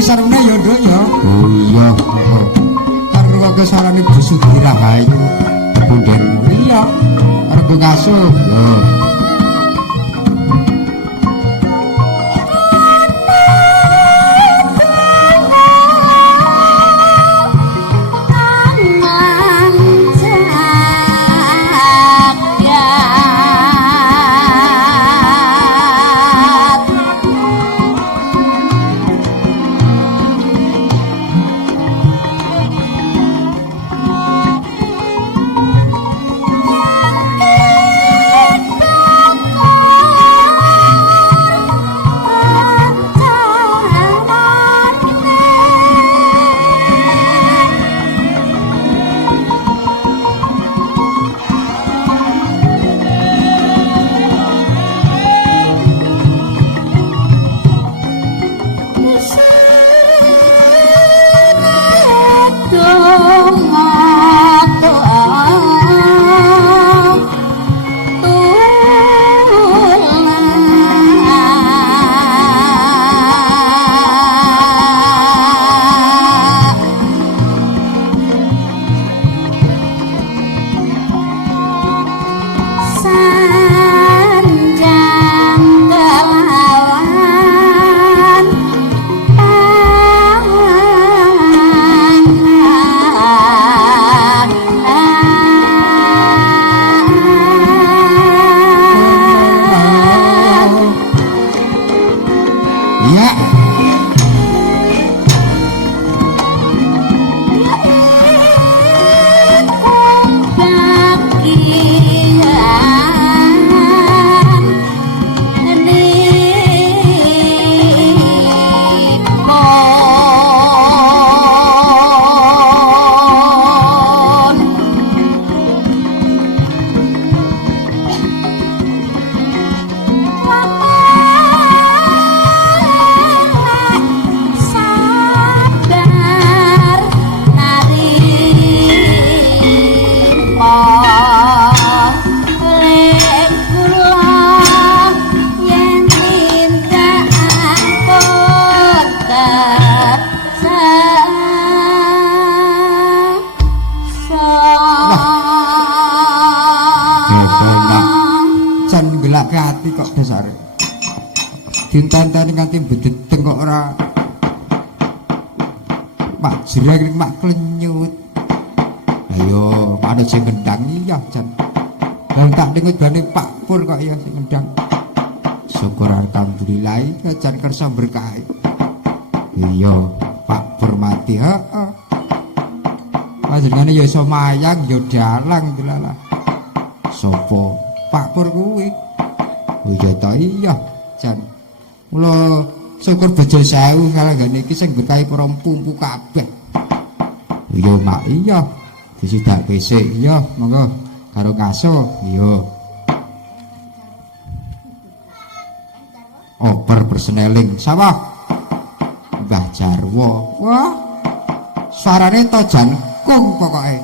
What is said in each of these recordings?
Pisarane ya nduk ya. Oh iya. Karo wong salane Gusti Rahayu. Punden iya. Arep ngasuh. mati kok dasare. Dintenteni nganti bedeteng kok ora mak jreng mak klenyut. Ayo, ana sing ngendang iya jan. Lah tak dengut bane Pak Pur kok ya sing ngendang. Syukur alhamdulillah ya jan kersa berkah. Iya, Pak Pur mati, heeh. Panjenengane ya iso mayang ya dalang dilalah. Sopo? Pak Pur kuwi. Oh iya ta iya, jan. Mula syukur bejo 1000 kalanggane iki sing berkahi para pumpu kabeh. Iya, Mak, iya. Disidak besik, iya, monggo karo ngaso, iya. Oper berseneling sawah. Mbah Jarwo. Wah. Suarane to jangkung pokoke.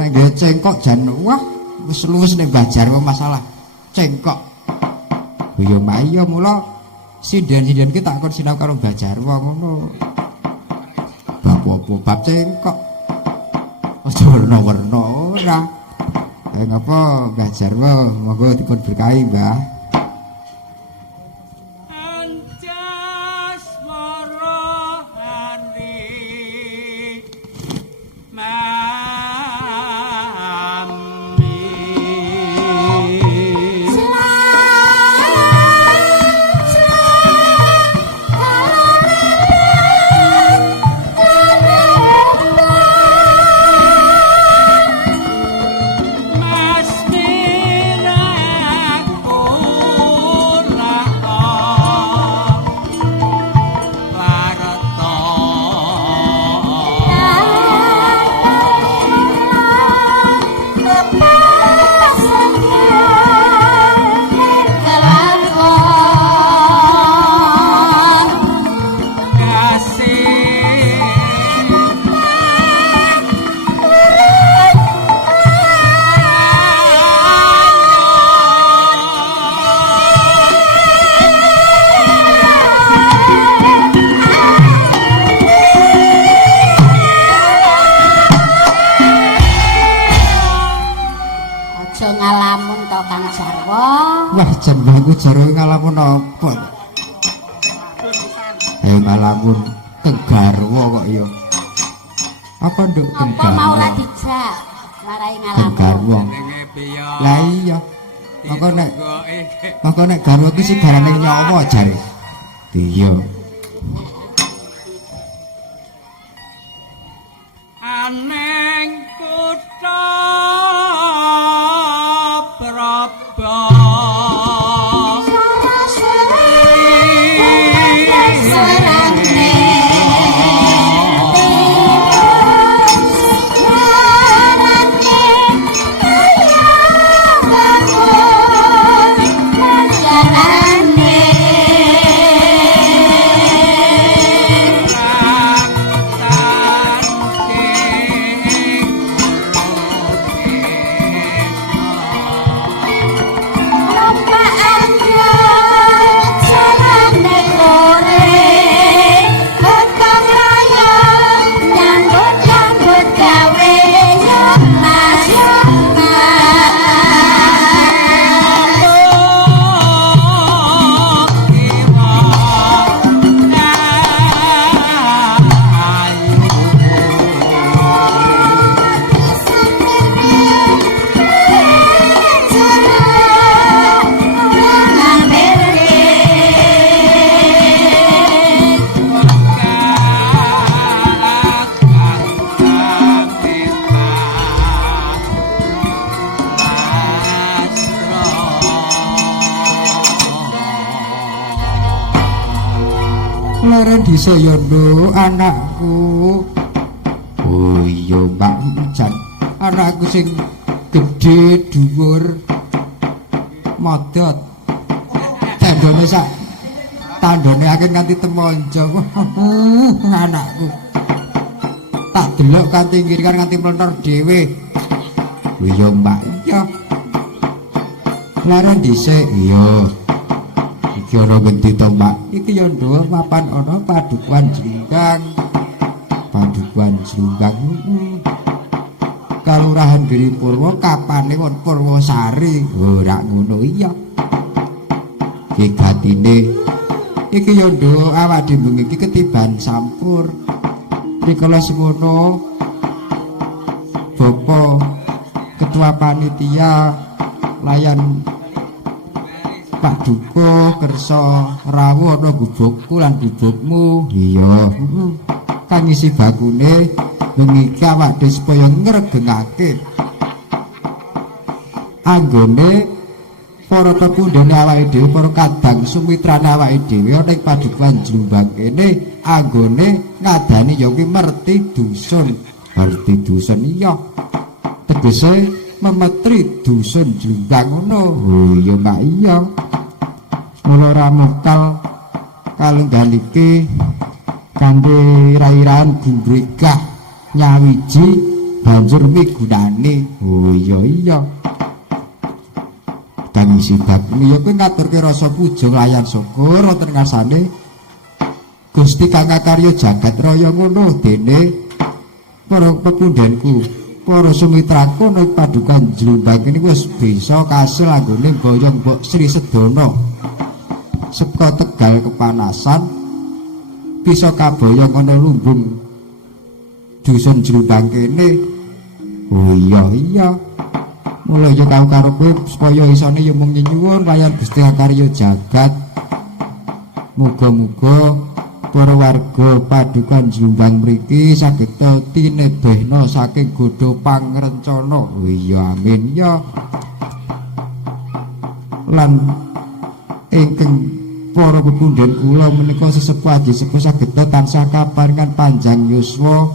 Nek nggo cengkok jan wah wis luwes nek Mbah Jarwo masalah cengkok. Iya, Mak, iya mula sinden-sinden ki tak kon sinau karo Mbah Jarwo ngono. Bab apa bab cengkok. Aja werna-werna ora. Ngapa Mbah Jarwo monggo dipun berkahi, Mbah. Jambangku jare ngalamun apa? Ngalamun Tenggarwa kok ya. Apa nduk Tenggarwa? Apa mau ora dijak marai ngalamun. Tenggarwa. Lah iya. Maka nek garwa iki sigarane nyawa jare. Iya. Aneng kutha Praba. Saya ndo anakku. Oh iya Mbak Jan, anakku sing gede dhuwur modot. Tandone sak tandone akeh nganti temonjo. Anakku. Tak delok kanthi ngirikan nganti mlentor dhewe. Oh iya Mbak, iya. Laren dhisik, iya. Iki ana ngendi to, Mbak? Iki ya ndhuwur mapan ana padukuan Jringgang. Padukuan Jringgang. Kalurahan Giri Purwa kapane won Purwosari. Ora ngono iya. gegatine iki yo nduk awak dhewe iki ketiban sampur rikala semono Bapak ketua panitia layan Pak Duko kersa rawuh ana gubukku lan gubukmu iya kang isi bakune bengi iki awak dhewe supaya ngregengake anggone para pepundhene awake dhewe para kadang sumitrane awake dhewe ana ing padukuhan Jombang kene anggone ngadani ya kuwi merti dusun iya tegese memetri dusun Jombang ngono oh iya Mbak iya mula ramukal kalenggan iki kanthi rai-raian gumbregah nyawiji banjur migunani oh iya kang isi bab ya kuwi ngaturke rasa puja layan syukur wonten ngarsane Gusti Kang Karya jagat raya ngono dene para pepundhenku para sumitraku nek padukan Jombang ini wis bisa kasil anggone boyong Mbok Sri Sedana saka Tegal kepanasan bisa kaboyong ana lumbung dusun Jombang kene oh iya mulai yo karo kowe supaya isane yo mung nyuwun layan Gusti Karya jagat muga-muga para warga padukan Jombang mriki saged tinebehna saking godha pangrencana oh iya amin ya lan ingkang para pepundhen kula menika sesepuh aji sepuh saged tansah kaparingan panjang yuswa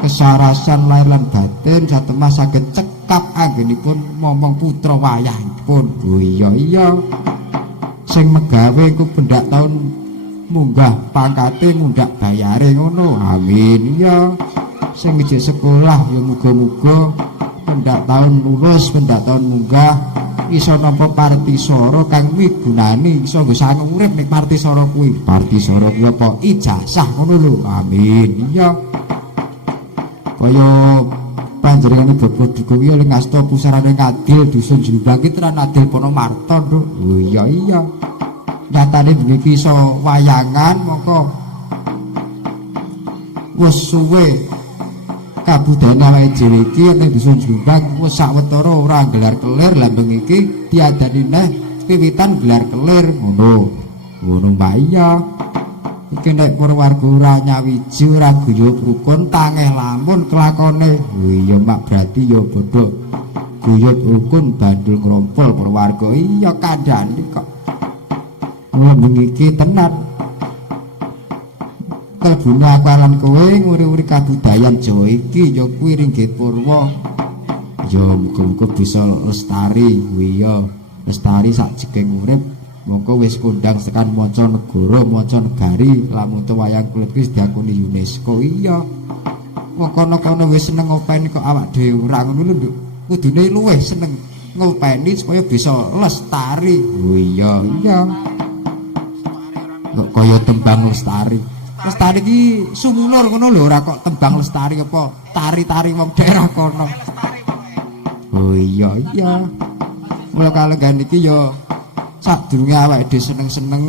kesarasan lahir lan batin satemah saged cekap anggenipun momong putra wayahipun oh iya sing megawe engko pendak taun munggah pangkate mundhak bayare ngono amin ya sing ijek sekolah ya muga-muga pendak taun lulus pendak taun munggah iso nampa partisara kang migunani iso nggo sangu urip nek partisara kuwi apa ijazah ngono lho amin iya kaya panjenengan Bapak Duko iki oleh ngasta pusarane ngadil dusun Jombang iki tenan adil pono marta lho oh iya nyatane bengi iso wayangan mongko wis suwe kabudayan awake dhewe iki ning dusun Jombang wis sawetara ora gelar kelir lan bengi iki diadani neh wiwitan gelar kelir ngono Mbak iya iki nek para warga ora nyawiji ora guyub rukun tangeh lamun kelakone oh iya Mak berarti ya padha guyub rukun bandul ngrompol para warga iya kandhane kok bengi iki tenan kalbune aku aran kowe nguri-uri kabudayan Jawa iki ya kuwi ringgit purwa ya muga-muga bisa lestari iya lestari sak jeging urip mongko wis kondang tekan manca negara manca negari lamun wayang kulit wis diakoni UNESCO iya kono-kono wis seneng ngopeni kok awak dhewe ora ngono lho Nduk kudune luwih seneng ngopeni supaya bisa lestari oh iya kok kaya tembang lestari iki sumulur ngono lho ora kok tembang lestari apa tari-tari wong daerah kono oh iya mula kalenggan iki ya sadurunge awake dhewe seneng-seneng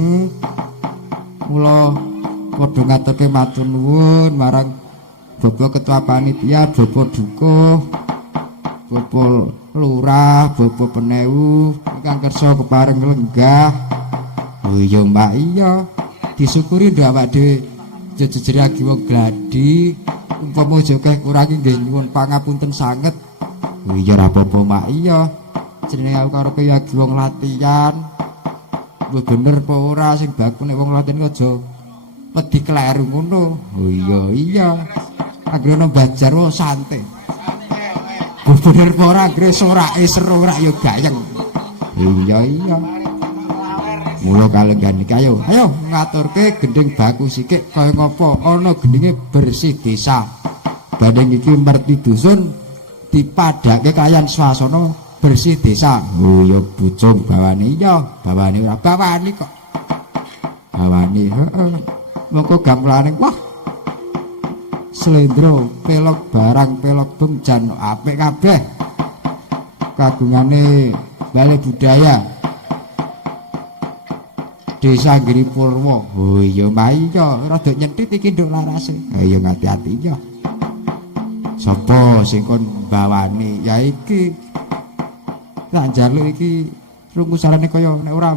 mula padha ngaturke matur nuwun marang Bapak Ketua Panitia Bapak Duko Bapak Lurah Bapak Penewu ingkang kersa kepareng lenggah oh iya Mbak iya disyukuri nduk awake dhewe jejere agi wong gladi umpama aja kurangi nggih nyuwun pangapunten sanget oh iya ora apa-apa Mbak iya jenenge aku karo kowe agi wong latihan bener apa ora sing baku nek wong latihan aja wedi kleru ngono oh iya anggere bajar wae santai bener apa ora anggere sorake seru ora ya gayeng iya mula kalenggan iki ayo ngaturke gending baku sikik kaya ngopo ana gendinge bersih desa banding iki merti dusun dipadake kalian swasana bersih desa oh ya bojo bawani ora bawani kok bawani heeh mongko gamlane wah slendro pelok barang pelok bemjan apik kabeh kagungane Balai Budaya Desa Giri Purwo. Oh iya mai yo rada nyethit iki nduk larase. Ya ngati-ati yo. Sapa sing kon bawani? Ya iki. Tak njaluk iki rungu sarane kaya nek ora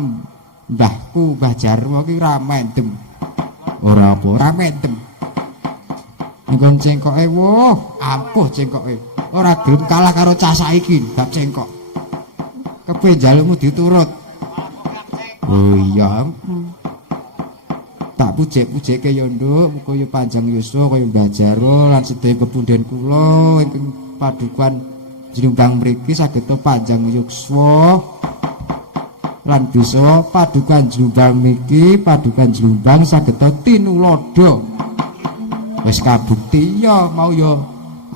mbahku Mbah Jarwo iki ora mendem. Ora apa, ora mendem. Nggon cengkoke woh, ampuh cengkoke. Ora gelem kalah karo cah saiki bab cengkok. Kepe njalukmu diturut. Oh iya. Tak pujek-pujeke ya nduk, muga ya panjang yuswa kaya Mbah Jarwo lan sedaya kepunden kula ingkang padukan Jlumbang mriki saged panjang yuswa lan bisa padukan Jlumbang niki padukan Jlumbang saged tinulada. Wis kabukti ya mau ya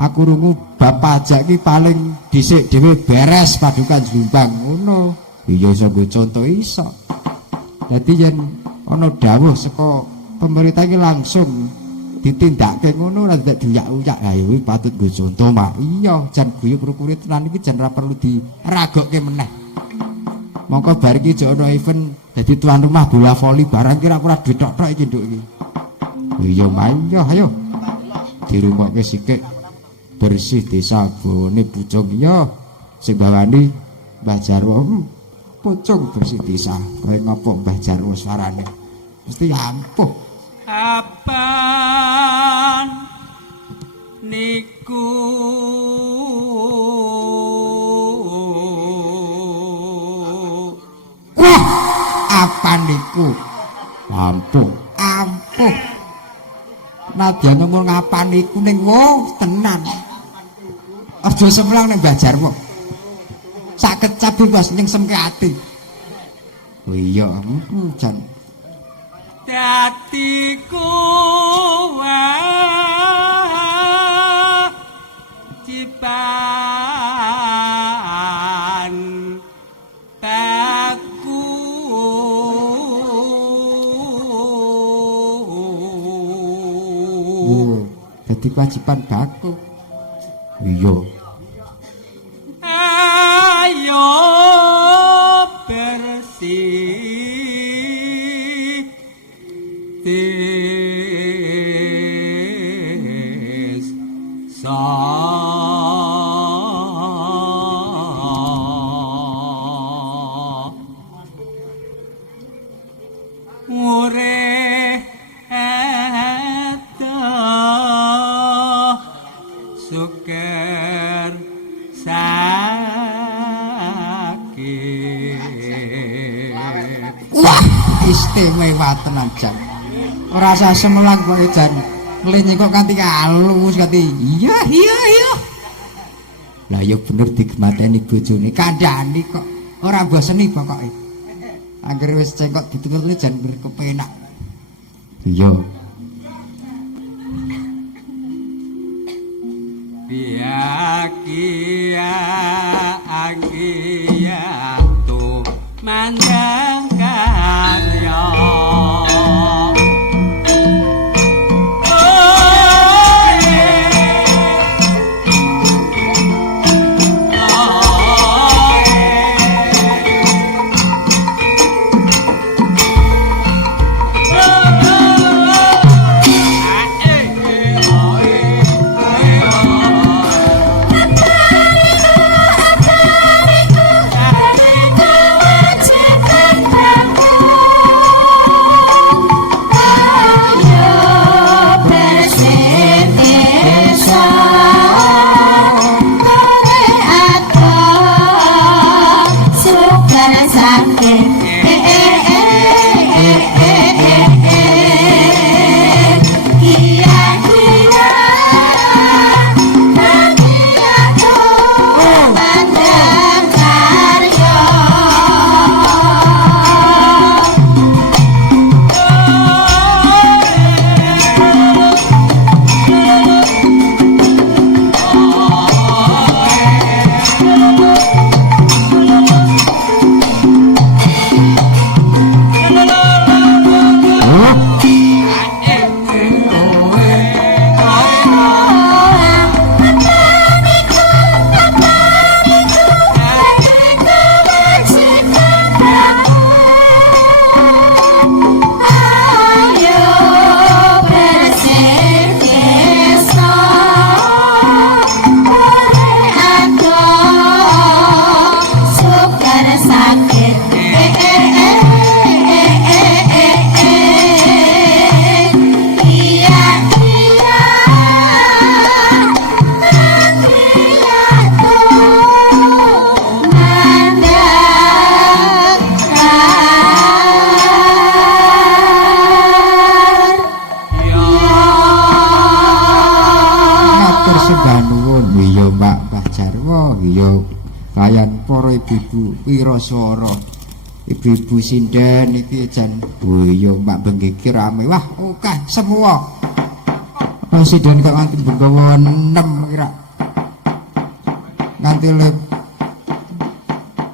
aku rungu bab pajak iki paling dhisik dhewe beres padukan Jlumbang ngono. Iya iso nggo conto iso. Dadi yen ana dawuh saka pemerintah iki langsung ditindakake ngono ora ndak diuyak-uyak. Ha iki patut nggo conto mak. Iya, jan guyub rukune tenan iki jan ora perlu diragokke meneh. Mongko bar iki jek ana event dadi tuan rumah bola voli barang kira-kira duit tok-tok iki nduk iki. Iya main yo ayo. Dirungokke sithik bersih desa bone pucung yo sing bawani Mbah Jarwo. Pucung bersih desa. Kaya ngopo Mbah Jarwo suarane. Mesti ampuh. Apan niku wah apa niku ampuh ampuh nadyan ngomong ngapa niku ning wong tenan aja semlang ning Mbah Jarwo sak kecap bebas ning semke ati. Oh iya jan datiku wajiban taku dadi kewajiban baku. Iya ayo bersih desa ureta suker sakit. wah istimewa tenan jan ora usah semelang kok jan nglenye kok kanthi halus kanthi iya lah ya bener digemateni bojone kandhani kok ora boseni pokoke anggere wis cengkok ditutur jan kepenak. Iya biakia agia tu mandang karya matur sembah nuwun. Iya Mbah Jarwo, iya kayan para ibu-ibu wiraswara. Ibu-ibu sinden iki jan iya Mbak Benggiki rame. Wah, akeh semua. Sinden kok nganti nggawa 6 kira. Nganti le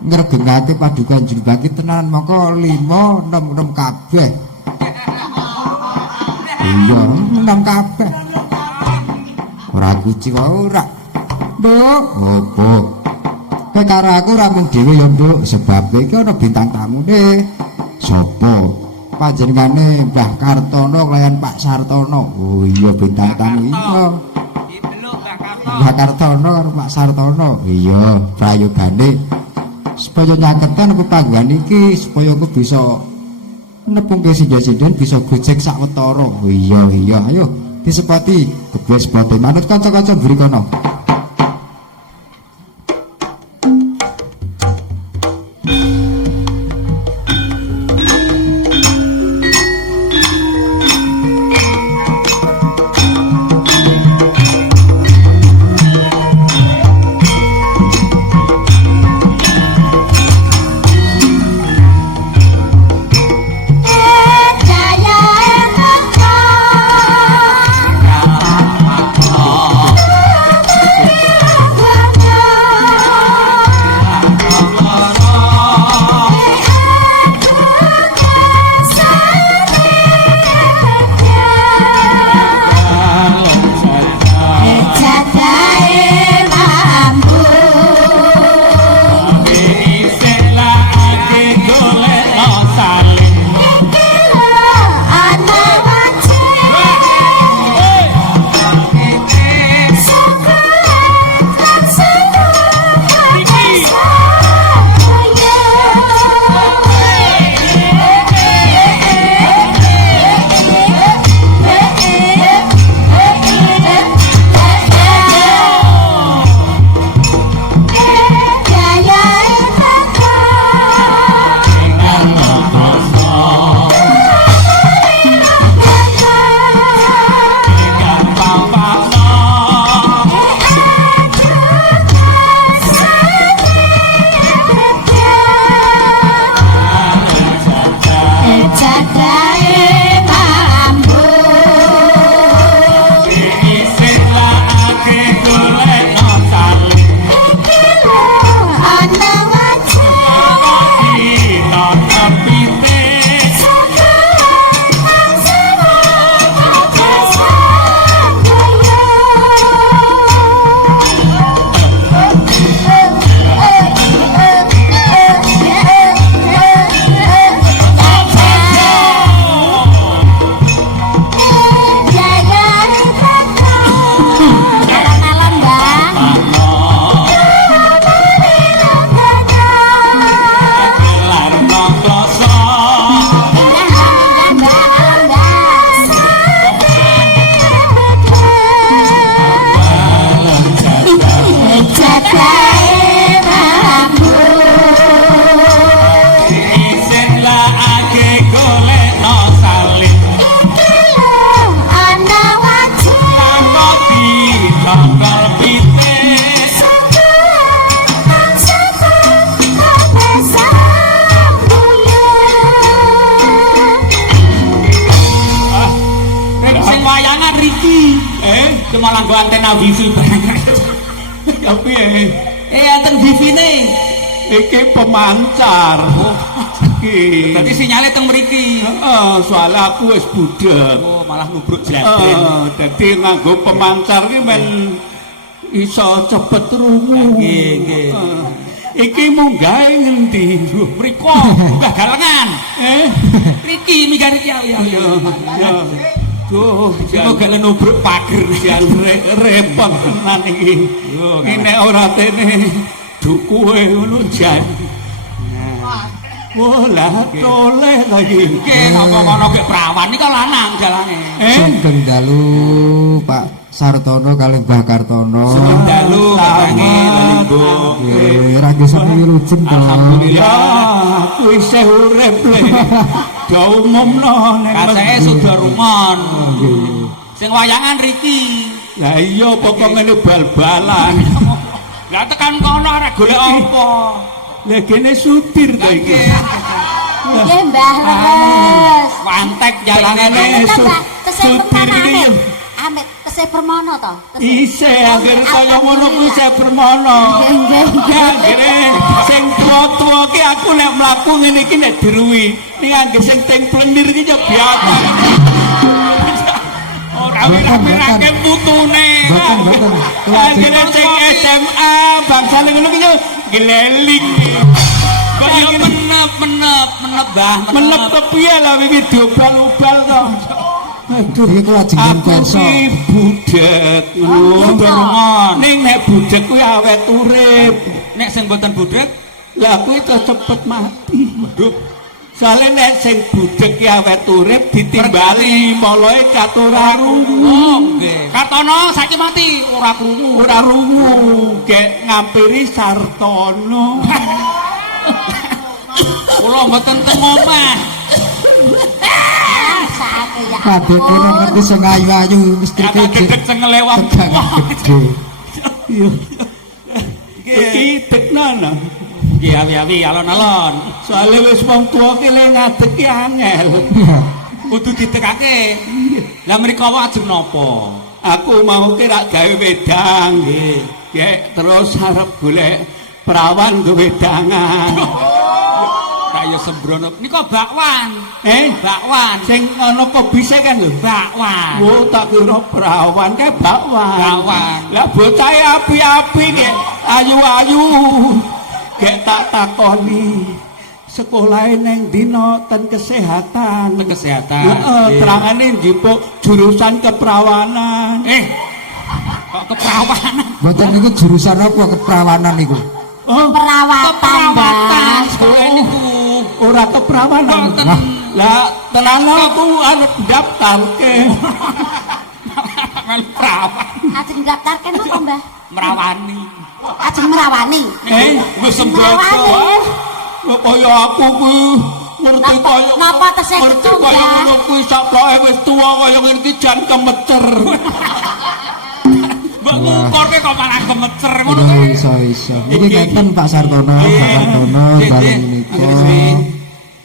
ngregengake padukan jeneng tenan moko 5 6 kabeh. Iya, 6 kabeh. Ora kuci kok ora. Nduk, opo? Kowe karo aku ora mung dhewe ya, Nduk, sebab iki ana bintang tamune. Sopo? Panjenengane Mbah Kartono kaliyan Pak Sartono. Oh iya bintang tamu iya. Didelok Mbah Karto. Mbah Kartono karo Pak Sartono. Iya, prayogane supaya nyaketan pepanggihan iki supaya aku bisa nepungke sinja-sinjen bisa gojek sawetara. Oh iya, ayo disepati gebes bote manut kanca-kanca mburi kono. Malah gua antena wifi banget. Ya piye? Anten wifi-ne. Iki pemancar. Berarti sinyalnya teng mriki. Heeh, soal aku wis budek. Oh, malah nubruk jleben. Dadi nganggo pemancar ki men iso cepet rungu. Nggih. Iki munggahe ngendi? Mriko, munggah galengan. Mriki minggah iki ya. Duh, kok gak nubruk pager jan repot tenan iki. Iki nek ora tene dukuhe ngono jan. Wala toleh lagi. Nggih, ngono gek prawan iki lanang jalane. Sugeng dalu Pak Sartono kali Mbah Kartono. Sugeng dalu katange lelinggo. Nggih, ra bisa wirujeng to. Alhamdulillah, aku isih urip le. Diumumno nek Kaseke sudah rumon. Sing wayangan Riki. Lah iya pokok ngene bal-balan. Lah tekan kono arek golek apa? Lah kene supir to iki. Nggih Mbah leres. Wantek jalane supir iki. Amit tesih permono to. Ise akhir kaya ngono kuwi saya bermono. Nggih. Akhire sing tuwa-tuwa ki aku nek mlaku ngene iki nek diruwi. Ning anggere sing tengplenir iki ya biasa. Ora rame-rame putune. Akhire sing SMA bangsane ngono ki yo geleling. Kaya menep Mbah, Menep kepiye lah iki diobal-obal to. Aduh, Iki kewajiban penso. Budek ngono. Ning nek budek kuwi awet urip. nek sing mboten budhek Lah kuwi kok cepet mati. Waduh. Soale nek sing budek ki awet urip ditimbali moloe katura rungu. nggih. Katono saiki mati ora krungu. Ora rungu, gek ngampiri Sartono. Kula mboten teng omah. Sate ya. Kabeh kono ngerti sing ayu-ayu mesti Kata kecil. deget sing ngelewat. Gede. Iya. Iki teknana. Nggih awi-awi alon-alon. Soale wis wong tuwa ki le ngadeg ki angel. Kudu ditekake. Lah mriko wae ajeng napa? Aku mau ki rak gawe wedang nggih. Gek terus arep golek perawan go wedangan. Kaya sembrono. Nika bakwan. Bakwan sing ana kobise kan lho. Bakwan. Oh, tak kira perawan kae bakwan. Bakwan. Lah bocahe api-api gek ayu-ayu. Gek tak takoni sekolahe ning dina ten kesehatan. Kesehatan. Heeh, terangane njipuk jurusan keperawanan. Kok keperawanan. Mboten niku jurusan apa keperawanan niku? Oh, Perawatan Mbah. Sekolah niku. ora keperawanan. Mboten. Lah tenan aku anu daftarke. Melu perawan. Ajeng daftarke napa Mbah? Merawani. Ajeng merawani. Wis sembodo. Lho kaya aku kuwi ngerti kaya Napa tesih ngerti ketung, kaya Mbah? ngono kuwi saproke wis tuwa kaya ngene iki jan kemecer. Mbok ngukurke kok malah kemecer ngono Iya kuwi. iso. Niki ngeten Pak Sartono, Pak Sartono dalem menika.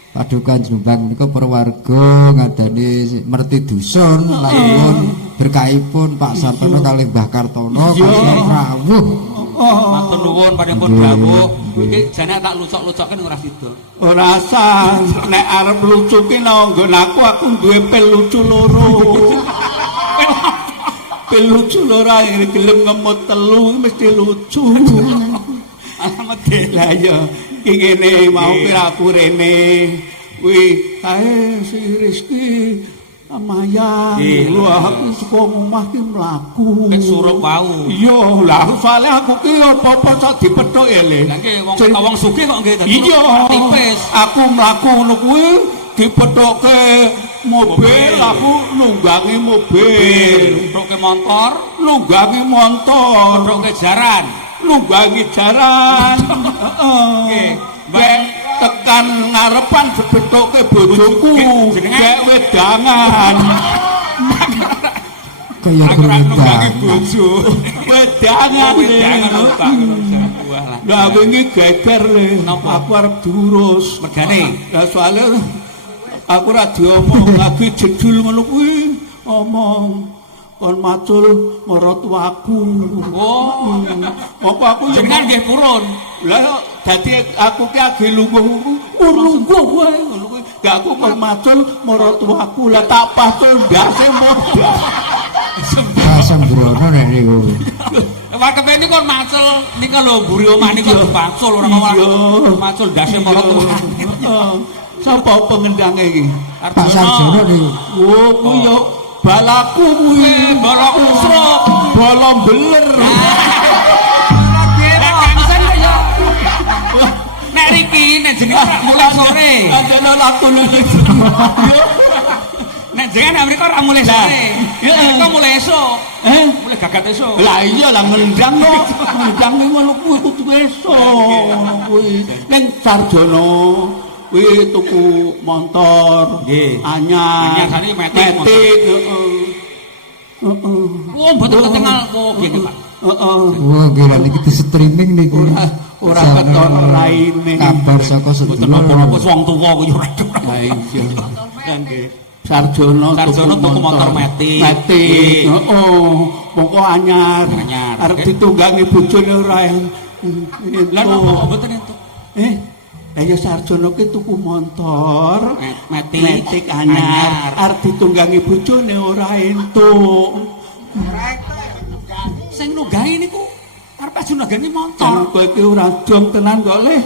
Padukan Jombang niku perwarga ngadani merti dusun lan berkahipun Pak Sartono kalih Mbah Kartono kalih rawuh. Matur nuwun panjenengan dawuh. Iki jane tak lucok-lucokke ora sida. Ora sah nek arep lucu ki nang nggon aku duwe pel lucu loro. Pel lucu loro ae gelem ngemut telu mesti lucu. Alhamdulillah. Lah ya iki ngene mau piraku rene. Kuwi kae si Rizki Amaya. Lho aku saka omah ki mlaku. Nek surup wau. Iya, lah soalé aku ki apa-apa sak dipethuk ya Le. Lah nggih wong sugih kok nggih dadi Iya, tipis. aku mlaku ngono kuwi dipethokke mobil, aku nunggangi mobil. Pedhoke motor, Nunggangi motor, pedhoke jaran. nunggangi jaran. Nggih. Mbak tekan ngarepan sebethokke bojoku, gek wedangan. Kaya Aku ora nunggangi gerudang. bojo. Wedangan. Wedangan tak buah lah. Lah wingi geger Le, Napa? aku arep diurus. Mergane. Lah soalé aku ora diomong lagi jedul ngono kuwi, omong kon macul maratuaku. Oh. Apa aku ya Jenengan nggih purun. lah dadi aku ki age lungguh wae ngono kuwi. Gak aku kon macul maratuaku lah tak pasul ndase modal. Pak Sembrono nek niku. Wah kepene kon macul nika lho mburi omah niku dipacul ora ngomong macul dase marot. Heeh. Sapa pengendange iki? Pak Sarjono niku. Oh, kuwi yo balaku kuwi, Balak usruk. bola beler. Nek riki nek jenenge ora mulai sore. Anjene laku lucu. Nek jenenge mriko ora mulai sore. Ya. Mriko mulai esuk. Mulai gagat esuk. Lah iya lah ngendang kok. Ngendang ngono kuwi kudu esuk. Kuwi ning Sarjono kuwi tuku motor Nggih. anyar. Anyar sane metik motor. heeh. Heeh. Oh, mboten ketingal kok gini, Pak. Heeh. Wah, kira niki di streaming niku. Ora ketara raine. Kabar saka Mboten sedulur. napa-napa wong tuwa ku yo ora. Ha iya. Kan nggih. Sarjono tuku motor metik. Metik. Heeh. Pokok anyar. Anyar. Arep ditunggangi bojone ora. Lah napa mboten entuk? Ayo Sarjono ki tuku motor Metik anyar. Arep ditunggangi bojone ora entuk. Sing nunggahi niku arep ajunagani motor. Cara kowe ki ora dong tenan kok Le.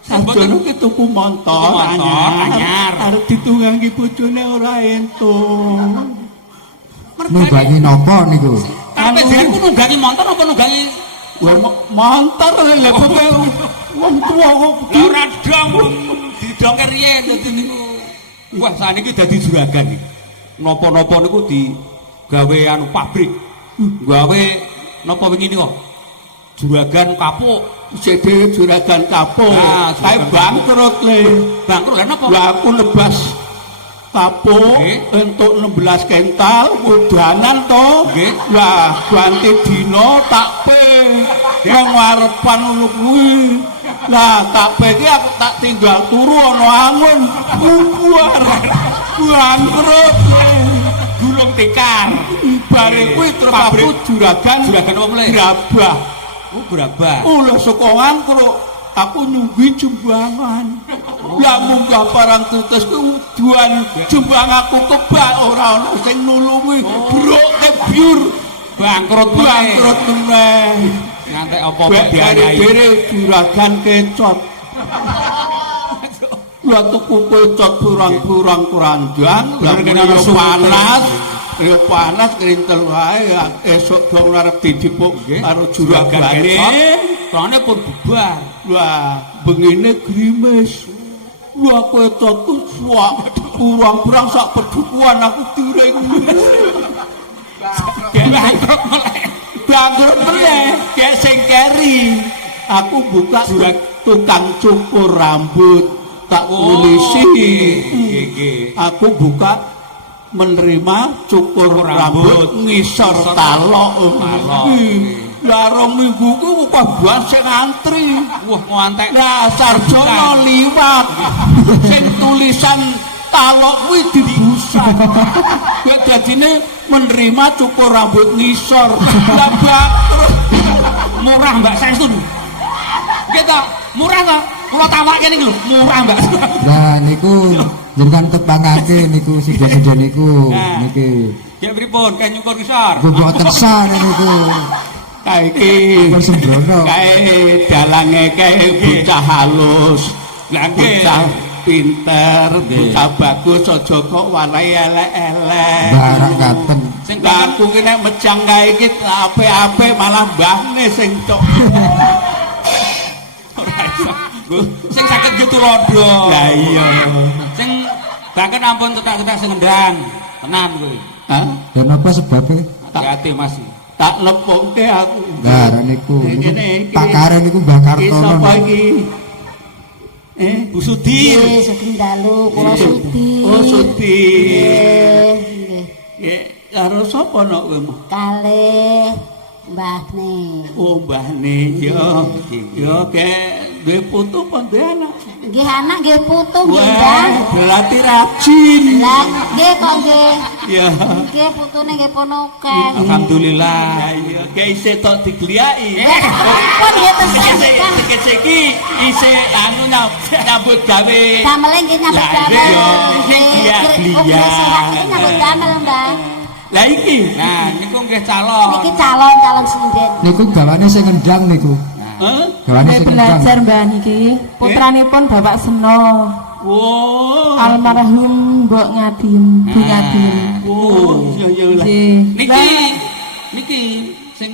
Sarjono ki tuku motor anyar. Arep ditunggangi bojone ora entuk. Nunggangi napa niku? Kabeh dhewe ku nunggangi motor apa nunggangi Motor lha kowe wong tuwa kok Lah ora dong didongke riyen dadi niku. Wah, saniki dadi juragan iki. Napa-napa niku digawe anu pabrik. Gawe napa wingi niku? Juragan kapuk. isih dhewe juragan kapuk. Nah, Kae bangkrut Le. Bangkrut lha napa? Lah aku nebas kapuk entuk 16 kental udanan to. Nggih. Lah ganti dina tak pe nang ngarepan ngono kuwi. Lah tak pe ki aku tak tinggal turu ana angun bubar. Bangkrut Le. Gulung tikar. Bare kuwi terus aku juragan Juragan apa mulai? grabah. Oh, berabah. Lah saka ngangkruk aku nyunggi jumbangan. Lah munggah barang tetes ku uduan jumbang aku kebak ora ana sing nulungi. Brok tebyur Bangkrut bangkrut meneh. Ngantek apa Dari juragan kecot. Lah tuku kecot burang-burang keranjang, lah panas. Ya panas kerintel wae esuk dong arep didipuk karo juragane. Soalnya pun bubar. Lah bengine grimis. Lah kecotku suak burang-burang sak pedukuan aku diring. Bangkrut mulai. Bangkrut meneh, kayak sing keri. Aku buka tukang cukur rambut, tak tulisi. Aku buka menerima cukur rambut ngisor talok. Lah rong minggu ku kabuan sing antri. Wah, ngantek. Lah Sarjono liwat. Sing tulisan talok kuwi dibusak. Kowe dadine menerima cukur rambut ngisor. Lah bangkrut. Murah Mbak Saestu. Kita murah ta? Kula tawakke niki lho, murah Mbak. Lah niku jenengan tepangake niku sida-sida niku niki. Ya pripun kan nyukur ngisor? Gue mboten sah niku. Kae iki Pun sembrono. kae dalange kae bocah halus. Lah nggih. Bocah pinter, bocah bagus aja kok warai elek-elek. Barang ngaten. Sing Lah aku ki nek mejang kae iki apik-apik malah mbahne sing cok. ora iso. Sing saged nggih tulodo. Lah iya. Sing bahkan ampun tetak-tetak sing ngendang. Tenan kuwi. Hah? Dan apa sebabnya? Hati Mas. Tak nepungke aku. Lah niku Ini, Pak Karen niku Mbah Iki Kartono. sapa iki? Bu Sudir. Nggih, Sugeng dalu kula Sudi. Oh, Sudi. Nggih. Nggih, karo sapa nok kowe? Kalih mbahne. Oh, mbahne ya. Ya ke duwe putu apa duwe anak? Nggih anak nggih putu nggih, Wah, Mbah. berarti rajin. Lah nggih kok nggih. Ya. Nggih putune nggih ponoken. Alhamdulillah. Ya, ke isih tok digliaki. Pun nggih tesan. Tegese iki isih anu nyambut gawe. Damel nggih nyambut Lah, damel. iya, Oh, iya. sehat iki nyambut damel, Mbah. Lah iki. Nah, niku nggih calon. Niki calon sinden. Niku gawane sing ngendang niku. Hah? Gawane Saya sing belajar ngendang. Mbak niki. Putranipun Bapak Seno. Oh. Almarhum Mbok Ngadim, Bu Ngadim. Oh, iya iya lah. Nggih. Niki sing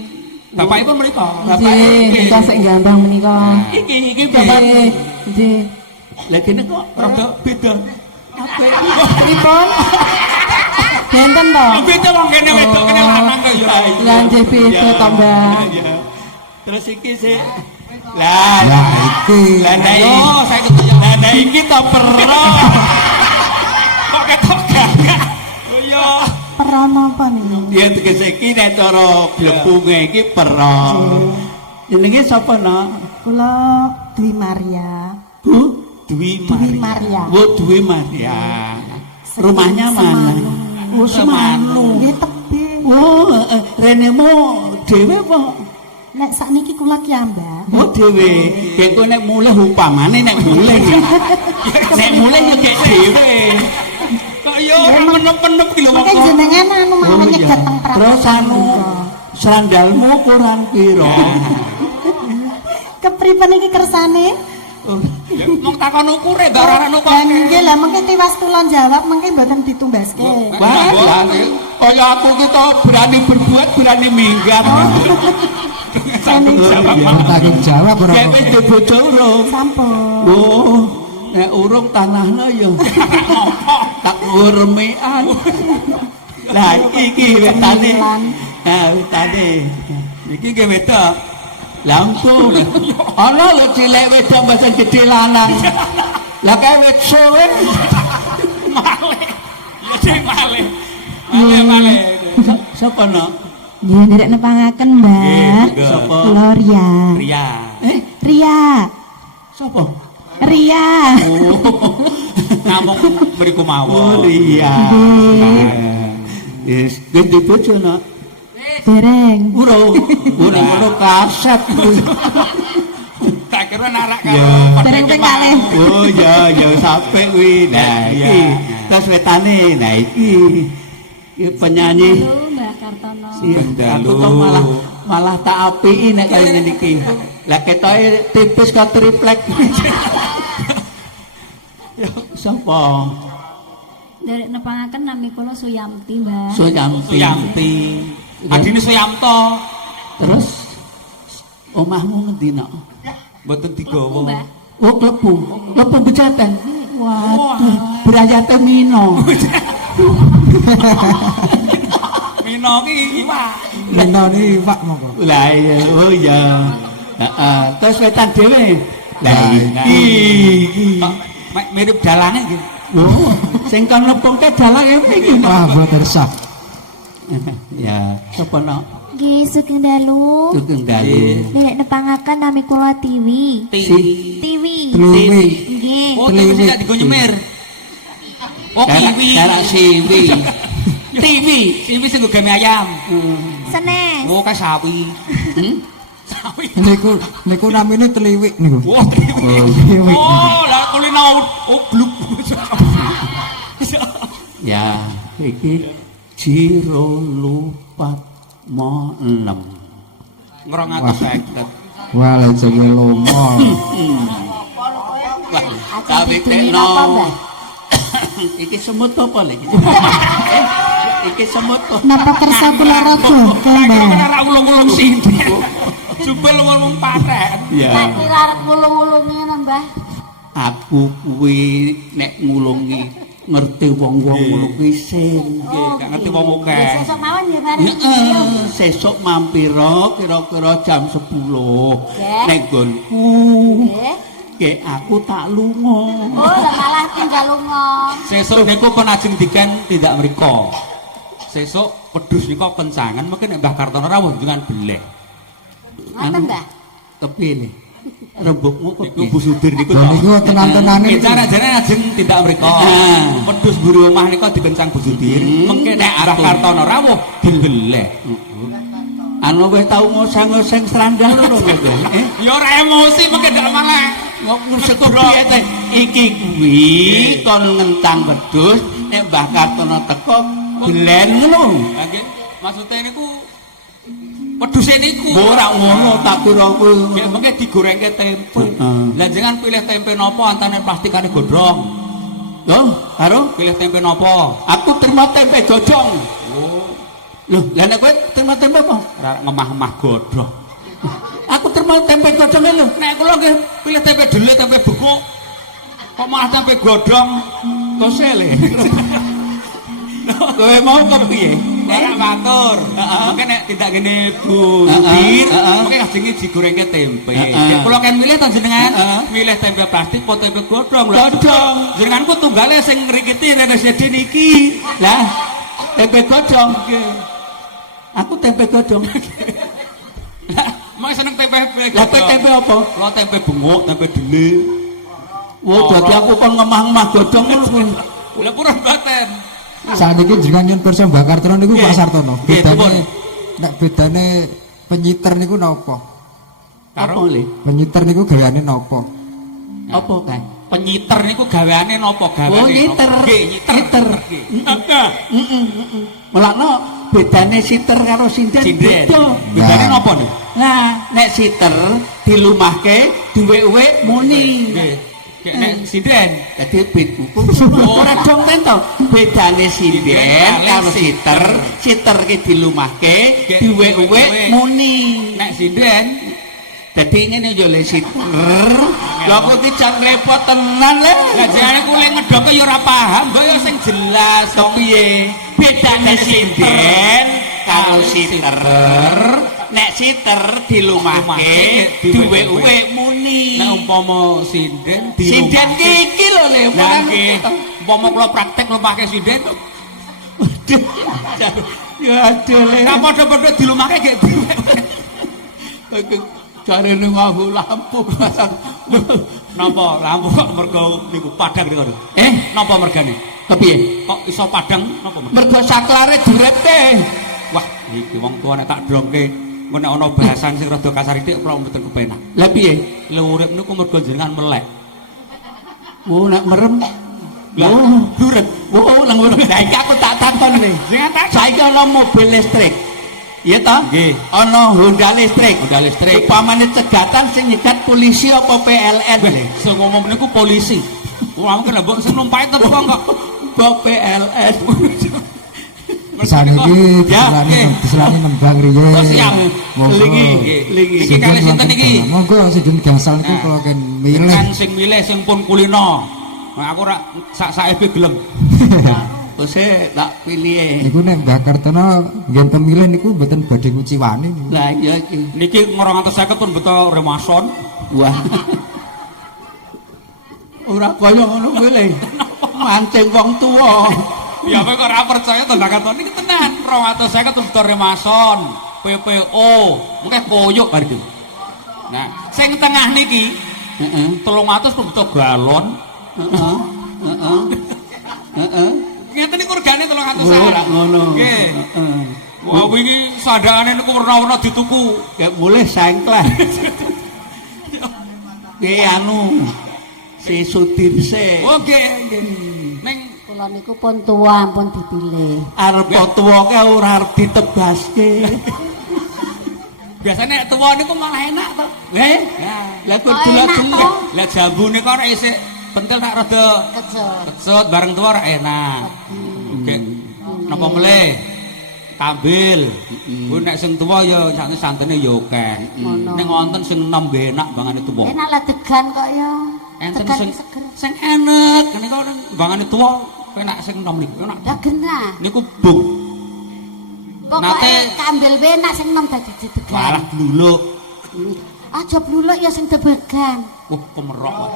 bapakipun mriku. Nggih, kita sing gambang menika. Iki bapak. Nggih. Nggih. Lah kene kok rada beda. Apa? Pripun? Benten to? Beda wong kene wedok kene lanang kok ya. Lah nggih beda to, Mbak. Iya. Terus iki sih. Lah, Lah iki. lah nah Ayo, iki. saya ketemu. Lah iki to perlo. Kok ketok gagak. Oh iya. Perono apa nih? Ya tegese iki nek cara glepunge iki peron. Jenenge sapa nak? Kula Dwi Maria. Bu Dwi Maria. Bu Dwi Maria. Rumahnya mana? Oh, Semanu. Nggih tebih. Oh, renemu dhewe apa? Nek sakniki kula ki Mbah. Oh, dhewe. Engko nek mulih upamane nek mulih. Nek mulih ya gek dhewe. Kok ya ora menep-menep iki lho Mengke kok. jenengan anu mawon nyegat teng Terus anu sandalmu ukuran piro? Kepriben iki kersane? Mong takon ukure gak ora anu kok. Nggih lah mengke tiwas kula jawab mengke mboten ditumbaske. Wah, kaya aku ki to berani berbuat, berani minggat. Tanggung jawab. Tanggung jawab ora. Kayak wis bojo urung. Sampun. Oh, nek urung tanahna ya. Tak remekan. Lah iki wetane. Nah, wetane. Iki nggih wedok. Langsung. Ana lho cilik wedok bahasa gedhe lanang. Lah kae wit suwe. Malih. Ya sing malih. Malih. Sapa no? Nggih nderek nepangaken, Mbak. Sapa? Gloria. Ria. Ria. Sapa? Ria. Oh. Namung mriku Oh, mawon. iya. Wis bojo no. Dereng. Urung kaset. Tak kira narak Ya. karo Dereng ping kalih. Oh ya sampe kuwi. Nah iki terus wetane nah iki penyanyi Mbak Kartono. aku kok malah tak apiki nek kaya ngene iki. Lah ketoke tipis ka triplek. Ya sapa? Derek nepangaken nami kula Suyamti, Mbak. Suyanti. Adine Suyamto. Terus omahmu ngendi nok? Mboten digawa. Mbak. Oh klebu beceten. Waduh, berayate Mino. Mino ki iwak. Lenone iwak monggo. Lah iya, oh iya. Heeh, terus wetan dhewe. Lah iki. Mek mirip dalane iki. Oh, sing kon nepungke dalang iki. Wah, boten sah. Ya, sapa nok? Nggih, Sugeng Dalu. Sugeng dalu. Derek nepangaken nami kula Tiwi. Tiwi. Tliwi. Nggih. Oh, tiwi tidak digo nyemir. Oh, kiwi. Cara siwi. Tiwi, tiwi sing game ayam. Seneng. Oh, kae sawi. Sawi. Niku namine tliwik niku. Oh, tiwi. Tliwik. Oh, lah kulino obluk. Ya, iki jiro lupat mo 6. 250. Wah, lejenge lomo. Tapi tekno. Iki semut apa lagi? Iki semut kok. Napa kersa kula raga, Mbak? Ora ulung-ulung sithik. Jubel ngomong paten. Ya. Kira arep ngulung-ulungi ngono, Mbah. Aku kuwi nek ngulungi ngerti wong-wong ngono kuwi sing. Gak ngerti wong akeh. Sesuk mawon ya bareng. Heeh, sesuk mampira kira-kira jam 10. Nggih. Nek nggonku. Nggih. Kek aku tak lunga. Oh, lah malah tinggal lunga. Sesuk niku penajeng diken tidak mriko. Sesuk wedhus nika kencangan mungkin nek Mbah Kartono rawuh dengan beleh. Ngoten, Mbah. Kepilih. Rembugmu Niku kepilih. Bu Sudir niku. Lha niku tenan-tenane niku. Bicara jane ajeng tidak mriko. Wedhus mburi omah nika dikencang Bu Sudir. Mengke nek Mbah Kartono rawuh dibeleh. Anu wis tau ngoseng-ngoseng srandal lho kowe. Ya ora emosi mengke ndak malah. Ngusek piye iki kuwi kon ngentang wedhus nek Mbah Kartono teko belen ngono. Lah nggih, maksude niku wedhuse niku. Ora ngono tak kira kuwi. Ya mengke digorengke tempe. Heeh. Lah jenengan pilih tempe napa antane plastikane godhong? Lho, karo Pilih tempe napa? aku terima tempe gojong. Lho, lah nek kowe terima tempe apa? Ora ngemah-emah godhong. Aku terima tempe gojong lho. Nek kula nggih pilih tempe dele, tempe beku. Kok malah tempe godhong? Kosele. Kowe mau kepiye? Ora matur. Mungkin nek tidak ngene Bu Heeh, Bir, heeh. mungkin ajenge digorengke tempe. Heeh. Nek kula kan milih to jenengan, Heeh. milih tempe plastik apa tempe godhong lho. Godhong. Jenenganku tunggale sing ngrikiti Rene Sedi niki. Lah, Tempe godhong nggih. Aku tempe godhong. Mak seneng tempe. Lah kowe tempe apa? Lo tempe bengok, tempe dele. Wo dadi aku kon ngemah-ngemah godhong ngono. Lah purun baten. Saat ini jenengan nyun pirsa Mbak Kartono niku Pak Sartono. Nggih, dipun. Nek bedane penyiter niku napa? Apa le? Penyiter niku gaweane napa? Apa kae? Penyiter niku gaweane napa gaweane? Oh nyiter. Nggih, nyiter. Mulane bedane siter karo sinden Sinden. beda. Bedane Nah. napa nih? Nah, nek siter dilumahke duwe-uwe muni. Nggih. Kayak nek sinden. Dadi ora dong to. Bedane sinden karo siter, siter ki dilumahke duwe-uwe muni. Nek sinden Dadi ngene yo le siter. Lha kok iki jan repot tenan le. lah jane kule ngedoke ya ora paham, kok ya sing jelas. Kepiye? Bedane sinden karo siter. Nek siter dilumahke duwe-uwe muni. Nek umpama sinden Sinden iki lho le. Lah nggih, umpama kula praktek lumahke sinden, Ya aduh le. ora padha-padha dilumahke nggih duwe. Cari nunggu lampu pasang. Napa lampu kok mergo niku padang niku. Napa mergane? Kepiye? Kok iso padang napa mergo? Mergo saklare durete. Wah, iki wong tuwa nek tak drongke engko nek ana bahasan sing rada kasar sithik kula mboten kepenak. Lah piye? Lha urip niku mergo jenengan melek. Oh nak merem. Lah, durep. Oh nang ngono. Lah iki aku tak takon nih. Jenengan tak Saiki ana mobil listrik. Iya toh? Nggih. Ana Honda listrik. Honda listrik. Upamane cegatan sing nyegat polisi apa PLN. sing ngomong niku polisi. Wong kena mbok sing numpake teko kok. Mbok PLN. Saniki Ya, diselani nembang riye. Oh, siap. Monggo. Lingi. Iki kalih sinten iki? Monggo sidin gangsal niku Nah. kula ken milih. Kan sing milih sing pun kulino. Nah, aku ora sak-sakepe gelem. Ose tak pilih. Niku nek Mbak Kartono nggih pemilih niku mboten badhe nguci wani niku. Lah iya iki. Niki 250 pun beto remason. Wah. Ora kaya ngono kuwi le. Mancing wong tuwa. Ya kowe kok ora percaya to Mbak Kartono niki tenan 250 pun beto remason. PPO, mengke koyok bar iki. Nah, sing tengah niki Heeh. 300 pun beto galon. Heeh. Heeh. Heeh. Ngeten niku regane 300. Ora ngono. Nggih. Heeh. Wah, wingi sandangane niku werna-werna dituku. Kayak mulai sengkleh. Ki anu si Sudirse Oke, neng Kula niku pun tua pun dipilih. arep tuwa ke ora arep ditebaske. biasanya tua niku malah enak to. Heh, Ya, lah kok Oh, enak delok-delok. toh. lah jambu niku ora isih pentil tak rada Kejot. kecut bareng tua ora enak. Oke. Napa meleh? Tambil. Kuwi nek sing tuwa ya sakne santene ya akeh. Ngono. Ning wonten sing enom nggih enak bangane tuwa. Enak lah degan kok ya. Enten Degan sing seger. sing enak niku bangane tuwa enak sing enom niku enak. Ya genah. Niku bung. Pokoke Nate- kambil enak sing enom dadi degan. Malah gluluk. Aja bluluk ya sing debegan. Wah, kemerok.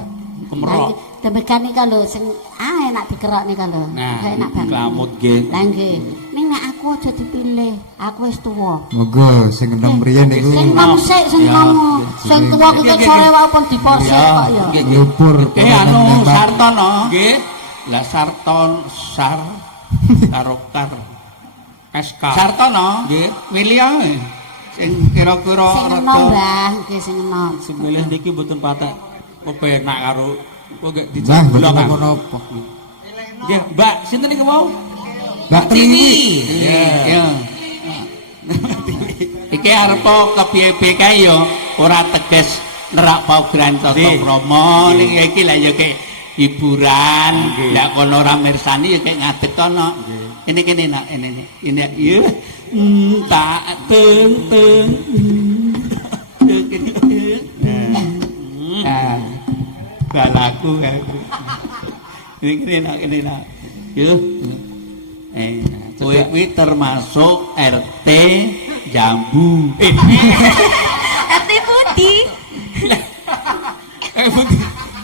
Kemerok. Debegan iki lho sing enak dikerok nika lho. Nah, Enak banget. kelamut nggih. Lah nggih. Ning nek aku aja dipilih. Aku wis tuwa. Monggo sing enom riyen niku Sing nom sik sing Ya, nom. Sing tuwa kuwi sore wae pun diposek kok ya. Nggih, nggih. nyubur. Ki anu Sartono. Nggih, Lah Sarton Sar karo Kar. SK. Sartono. Nggih. Milih ae. Sing kira-kira Sing rada enom, Mbah, nggih sing enom. Semilih niki mboten patek kepenak karo kok gak Nah, dijak mboten blok. napa-napa. Nggih, Mbak, sinten niku mau? Mbak Triwi. Ya. Iki arep kepiye-piye kae ya ora teges nerak paugeran tata Nggih. krama ning iki lha ya kek hiburan ya kono ora mirsani ya kek ngadeg kono. Ini kene nak ini ya tak teng nah balaku aku ini nak yo kowe kuwi termasuk RT Jambu. Ati putih. Budi.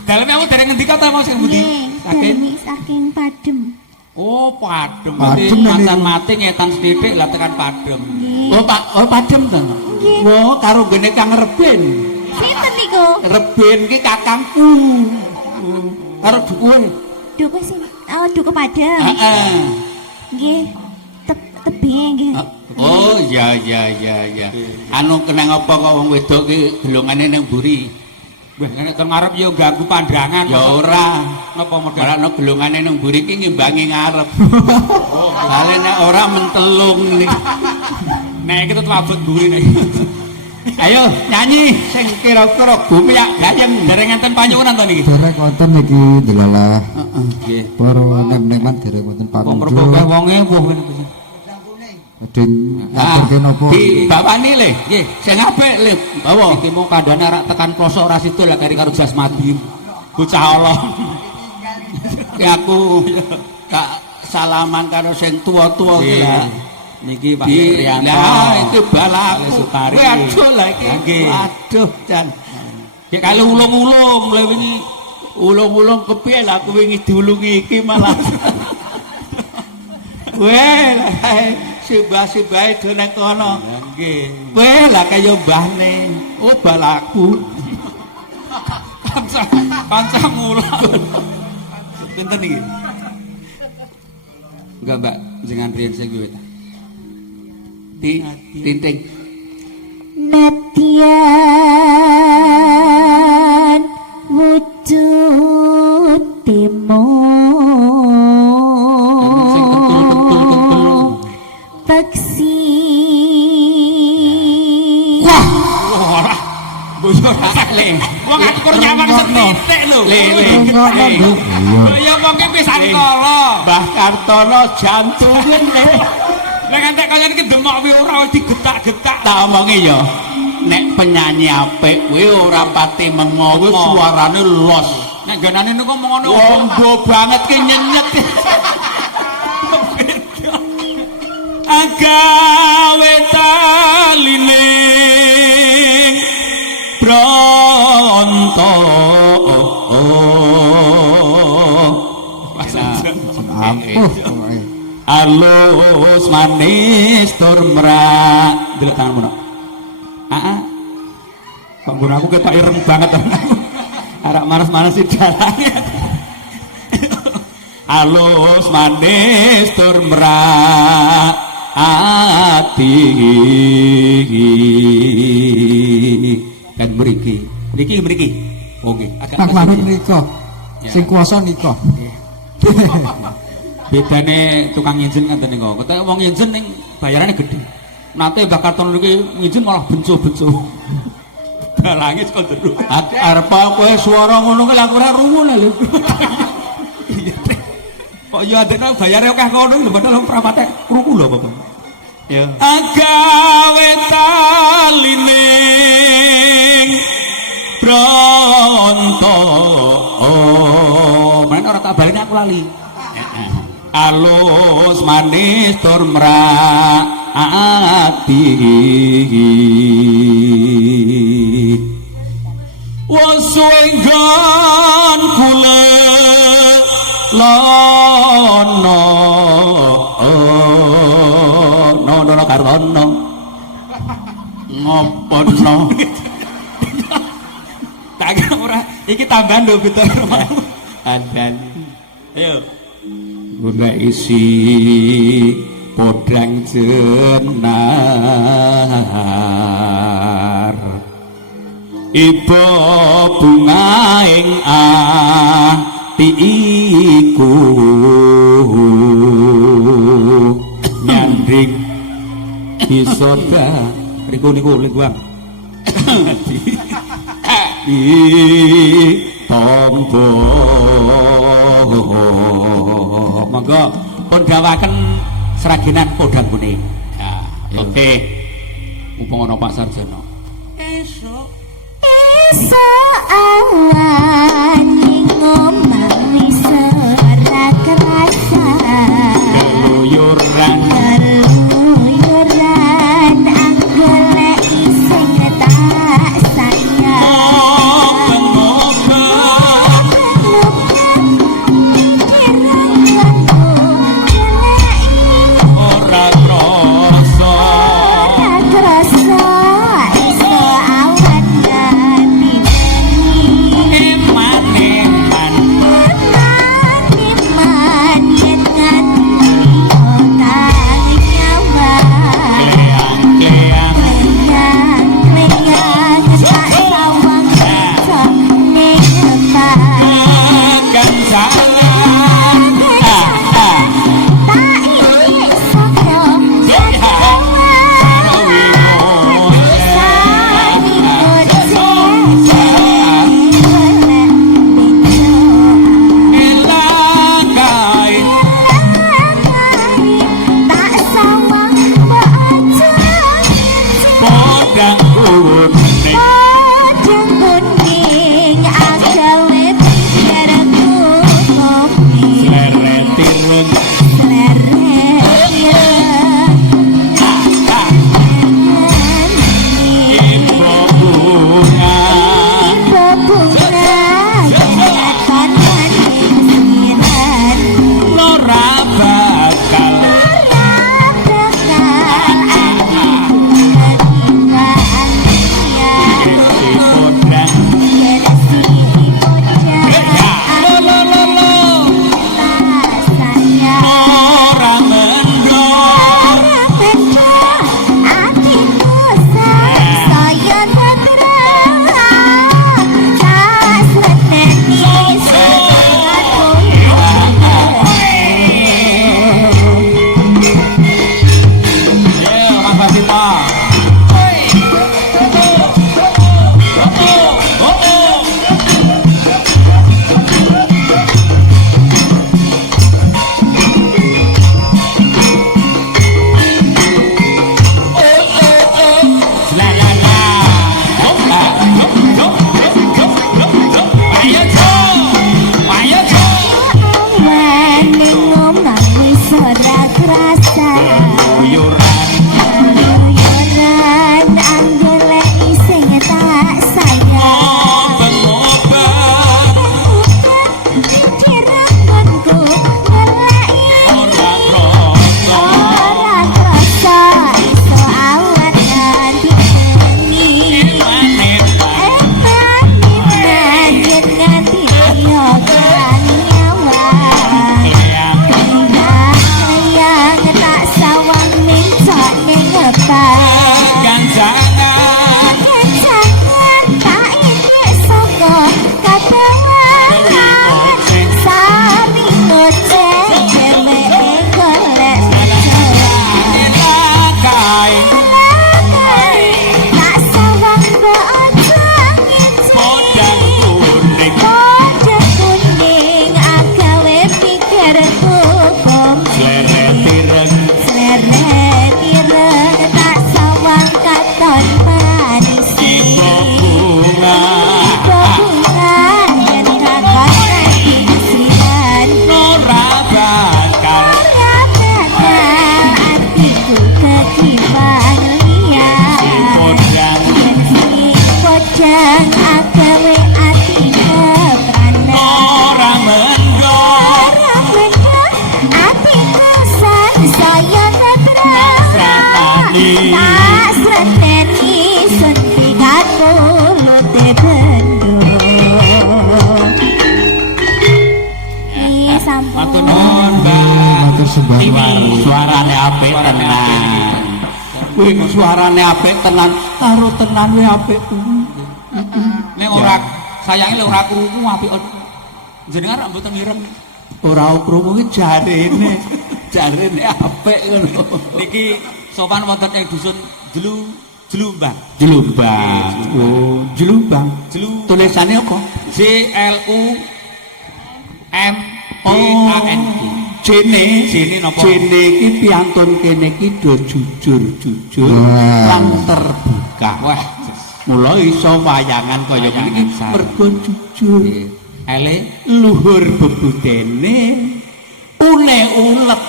Daleme aku dereng ngendika ta Mas Budi? Nggih, saking padem. Oh, padem. Padem Berarti ini. mancan mati ngetan sithik lah tekan padem. Oh padem to. Oh karo gene Kang Reben. Sinten niku? Reben ki kakangku. Karo dukuhe. Duku sing duku padem. Heeh. Nggih. Tebing nggih. Oh iya. Anu kenang apa kok wong wedok ki gelongane ning mburi? Wah, nek teng ngarep ya ganggu pandangan. Ya ora. Napa modal? Ora ana gelongane ning mburi ki ngimbangi ngarep. Kale nek ora mentelung nih. Nek iki tetep abot mburi nek. Ayo nyanyi sing kira-kira gumiyak gayeng. Dereng enten panyuwunan to niki. Derek wonten niki delalah. Nggih. Para nem-neman derek wonten Wong pangunjung. mergo wonge wuh ngene. Adin ngaturke napa? Di bapani le. Nggih. Sing apik le. Bawa. Iki mau kandhane arak tekan kloso ora situ lah kari karo Jasmadi. Bocah Allah. Ki aku tak salaman karo sing tuwa-tuwa ki lah. Niki Pak Di Priyanto. lah itu balaku. Sutari. Waduh lah iki. Nggih. Waduh Jan. Ki kali ulung-ulung lha wingi. Ulung-ulung kepiye lah aku wingi diulungi iki malah. Weh lah sibah-sibahe do nang kono. Nggih. Weh lah kaya mbahne. Oh balaku. Kanca mulan. Pinten iki? Enggak, Mbak, jenengan riyen sing kuwi ta. Tinting. Natian wujud temo Sing kentul. peksi Wah, ora. Boyo ora le. Wong akur nyaman setitik lho. Le. Ya wong ki pisan kala. Mbah Kartono jantunge le. Lah entek kalian iki demok wi ora digetak-getak. Tak omongi ya. Nek penyanyi apik kuwi ora pati mengo kuwi suarane los. Nek ganane niku ngomong ngono. Wonggo banget ki nyenyet. Agawe taline pronto. Ampuh pokoke. Alus manis tur mrak. Delok tanganmu no. Heeh. Kok nggon aku ketok ireng banget. Arek manas-manas di dalan. Alus manis tur mrak ati. Dan mriki. Oke, agak Kang manut nika. Sing kuasa nika. Bedane tukang nginjen ngoten niku. Ketek wong nginjen ning bayarane gedhe. Nate Mbah Kartono niki nginjen malah benco-benco. Dalange kok jero. Arep kowe swara ngono ki lak ora rungu lho. Kok yo adene bayare akeh kono lho padahal prapate krungu lho Bapak. Ya. Agawe taline pronto. Men ora tak baleni aku lali. Alus manis tur mrak ati. Wong suwe nggon kula lono. No karono. Ngopono. Tak kira ora iki tambahan lho betul. Andan. Ayo. Guna isi podang jenar iba bunga ing ati iku nyanding isoda Niku Bang. di tombo Monggo pun dawaken seragenan podang kuning. Ya, oke. mumpung ana Pak Sarjono. esok awan ngomong ora kerasa keluyuran keluyuran anggolek sing tak sayang Kowe ku suarane apik tenan, karo tenan kuwi apik. Nek ora sayange lek ora krungu apik. Jenengan ra mboten nireng. Ora krungu ki jarene. Jarene apik ngono. Niki sopan wonten ing dusun Jlumbang. Jlumbang. Oh, Jlumbang. Tulisane apa? J L U M B A N G. Jene napa? Jene iki piantun kene iki do jujur Wah. lan terbuka. Wah, Mula iso wayangan kaya ngene iki mergo jujur. ele Luhur bebudene une ulet.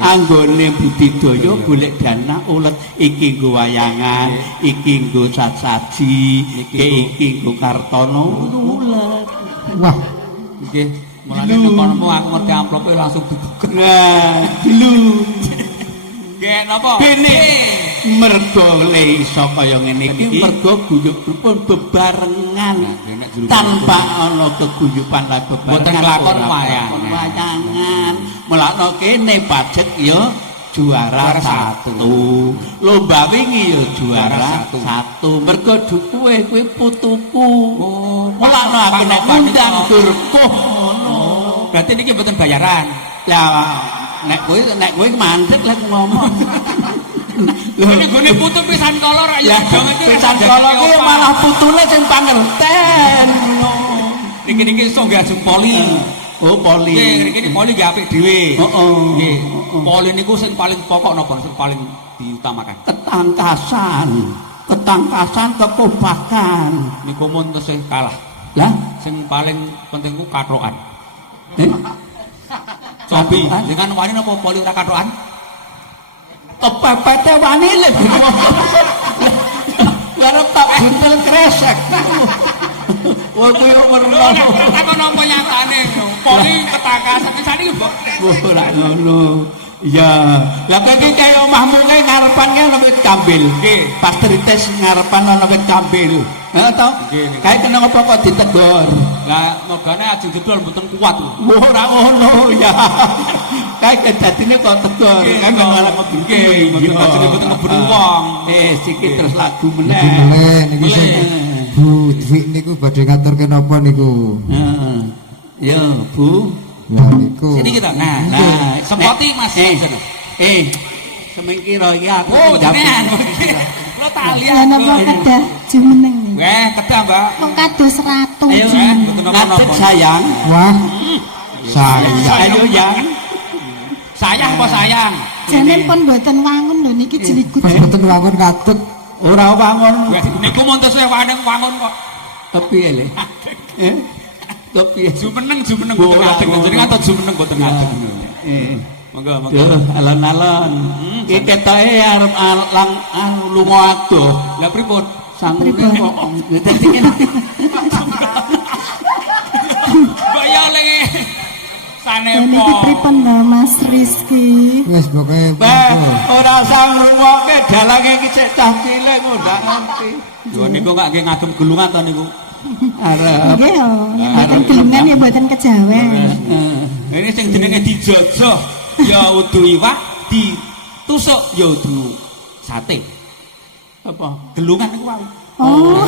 Anggone budidaya golek dana ulet iki nggo wayangan, iki nggo sasaji, iki nggo kartono ulet. Wah, nggih mulane nek kono aku ngerti amplope langsung dibuka. Nah, dulu Nggih napa? kene mergo le iso kaya ngene iki mergo guyubipun bebarengan tanpa ana keguyuban lan bebarengan Boten kelakon ora wayangan. wayangan melakno kene pajek ya juara satu lomba wingi ya juara satu mergo dukuwe kuwi putuku melakno aku nek undang durkuh ngono Berarti niki mboten bayaran. lah nek kowe mandek lek ngomong Ini gone putu pisan kala ra ya ya pisan kala ki malah putune sing pangerten niki iso nggih poli. oh poli Nggih niki poli nggih apik dhewe. heeh Nggih. Poli niku sing paling pokok napa sing paling diutamakan? ketangkasan kekompakan Niku mun tesih kalah. lah Sing paling penting ku katrokan. eh Cobi, dengan wani napa poli ora katrokan? kepepete wani lho arep tak buntel kresek wah kuwi merno Apa napa nyatane? Poli ketangkasan pisane mbok. ora ngono ya lah kene kaya omahmu kae ngarepan kae ana wit kambil Nggih. pas trites ngarepan ana wit kambil ha to Nggih, nggih. kae kena apa kok ditegor Lah mogane ajeng didol mboten kuat lho. ora ngono ya kae kedadine kok tegor kae malah Nggih, mboten ajeng mboten ngebuni wong. siki terus lagu niku meneh mulai niku sing Mulai. Bu Dwi niku badhe ngaturke napa niku? Heeh. Ya, Bu. Ya niku. Sini kita. Nah, sempoti Mas. Semengkira iki aku Oh, njawab. jenengan. Kula tak Ya lihat. napa kedah jumeneng. Weh, kedah, Mbak. Kok kados ratu. Ayo, Betul ngadeg napa-napa. sayang. Wah. Saya. Ayo yang. Sayang apa sayang? Janen pun mboten wangun lho niki jeligut. Mboten wangun katut. Ora wangun. Weh, niku montes weh wangun kok. Kepiye le? Kepiye? Jumeneng mboten ngadeg. Jenengan atau jumeneng mboten ngadeg. Monggo, monggo. Duh, alon-alon. Iki ketoke arep lunga adoh. Lah pripun? Sangune kok dadi ngene. Mbak ya lenge. Ya niki pripun lho Mas Rizky? Wis pokoke Bah, ora sang rungokke dalange iki cek cah cilik kok ndak ngerti. Yo niku gak nggih ngagem gulungan to niku. Arep. Nggih yo, mboten gelungan ya mboten kejawen. Ini sing jenenge dijojoh ya udu iwak, ditusuk ya udu sate. Apa? Gelungan niku wae. Oh,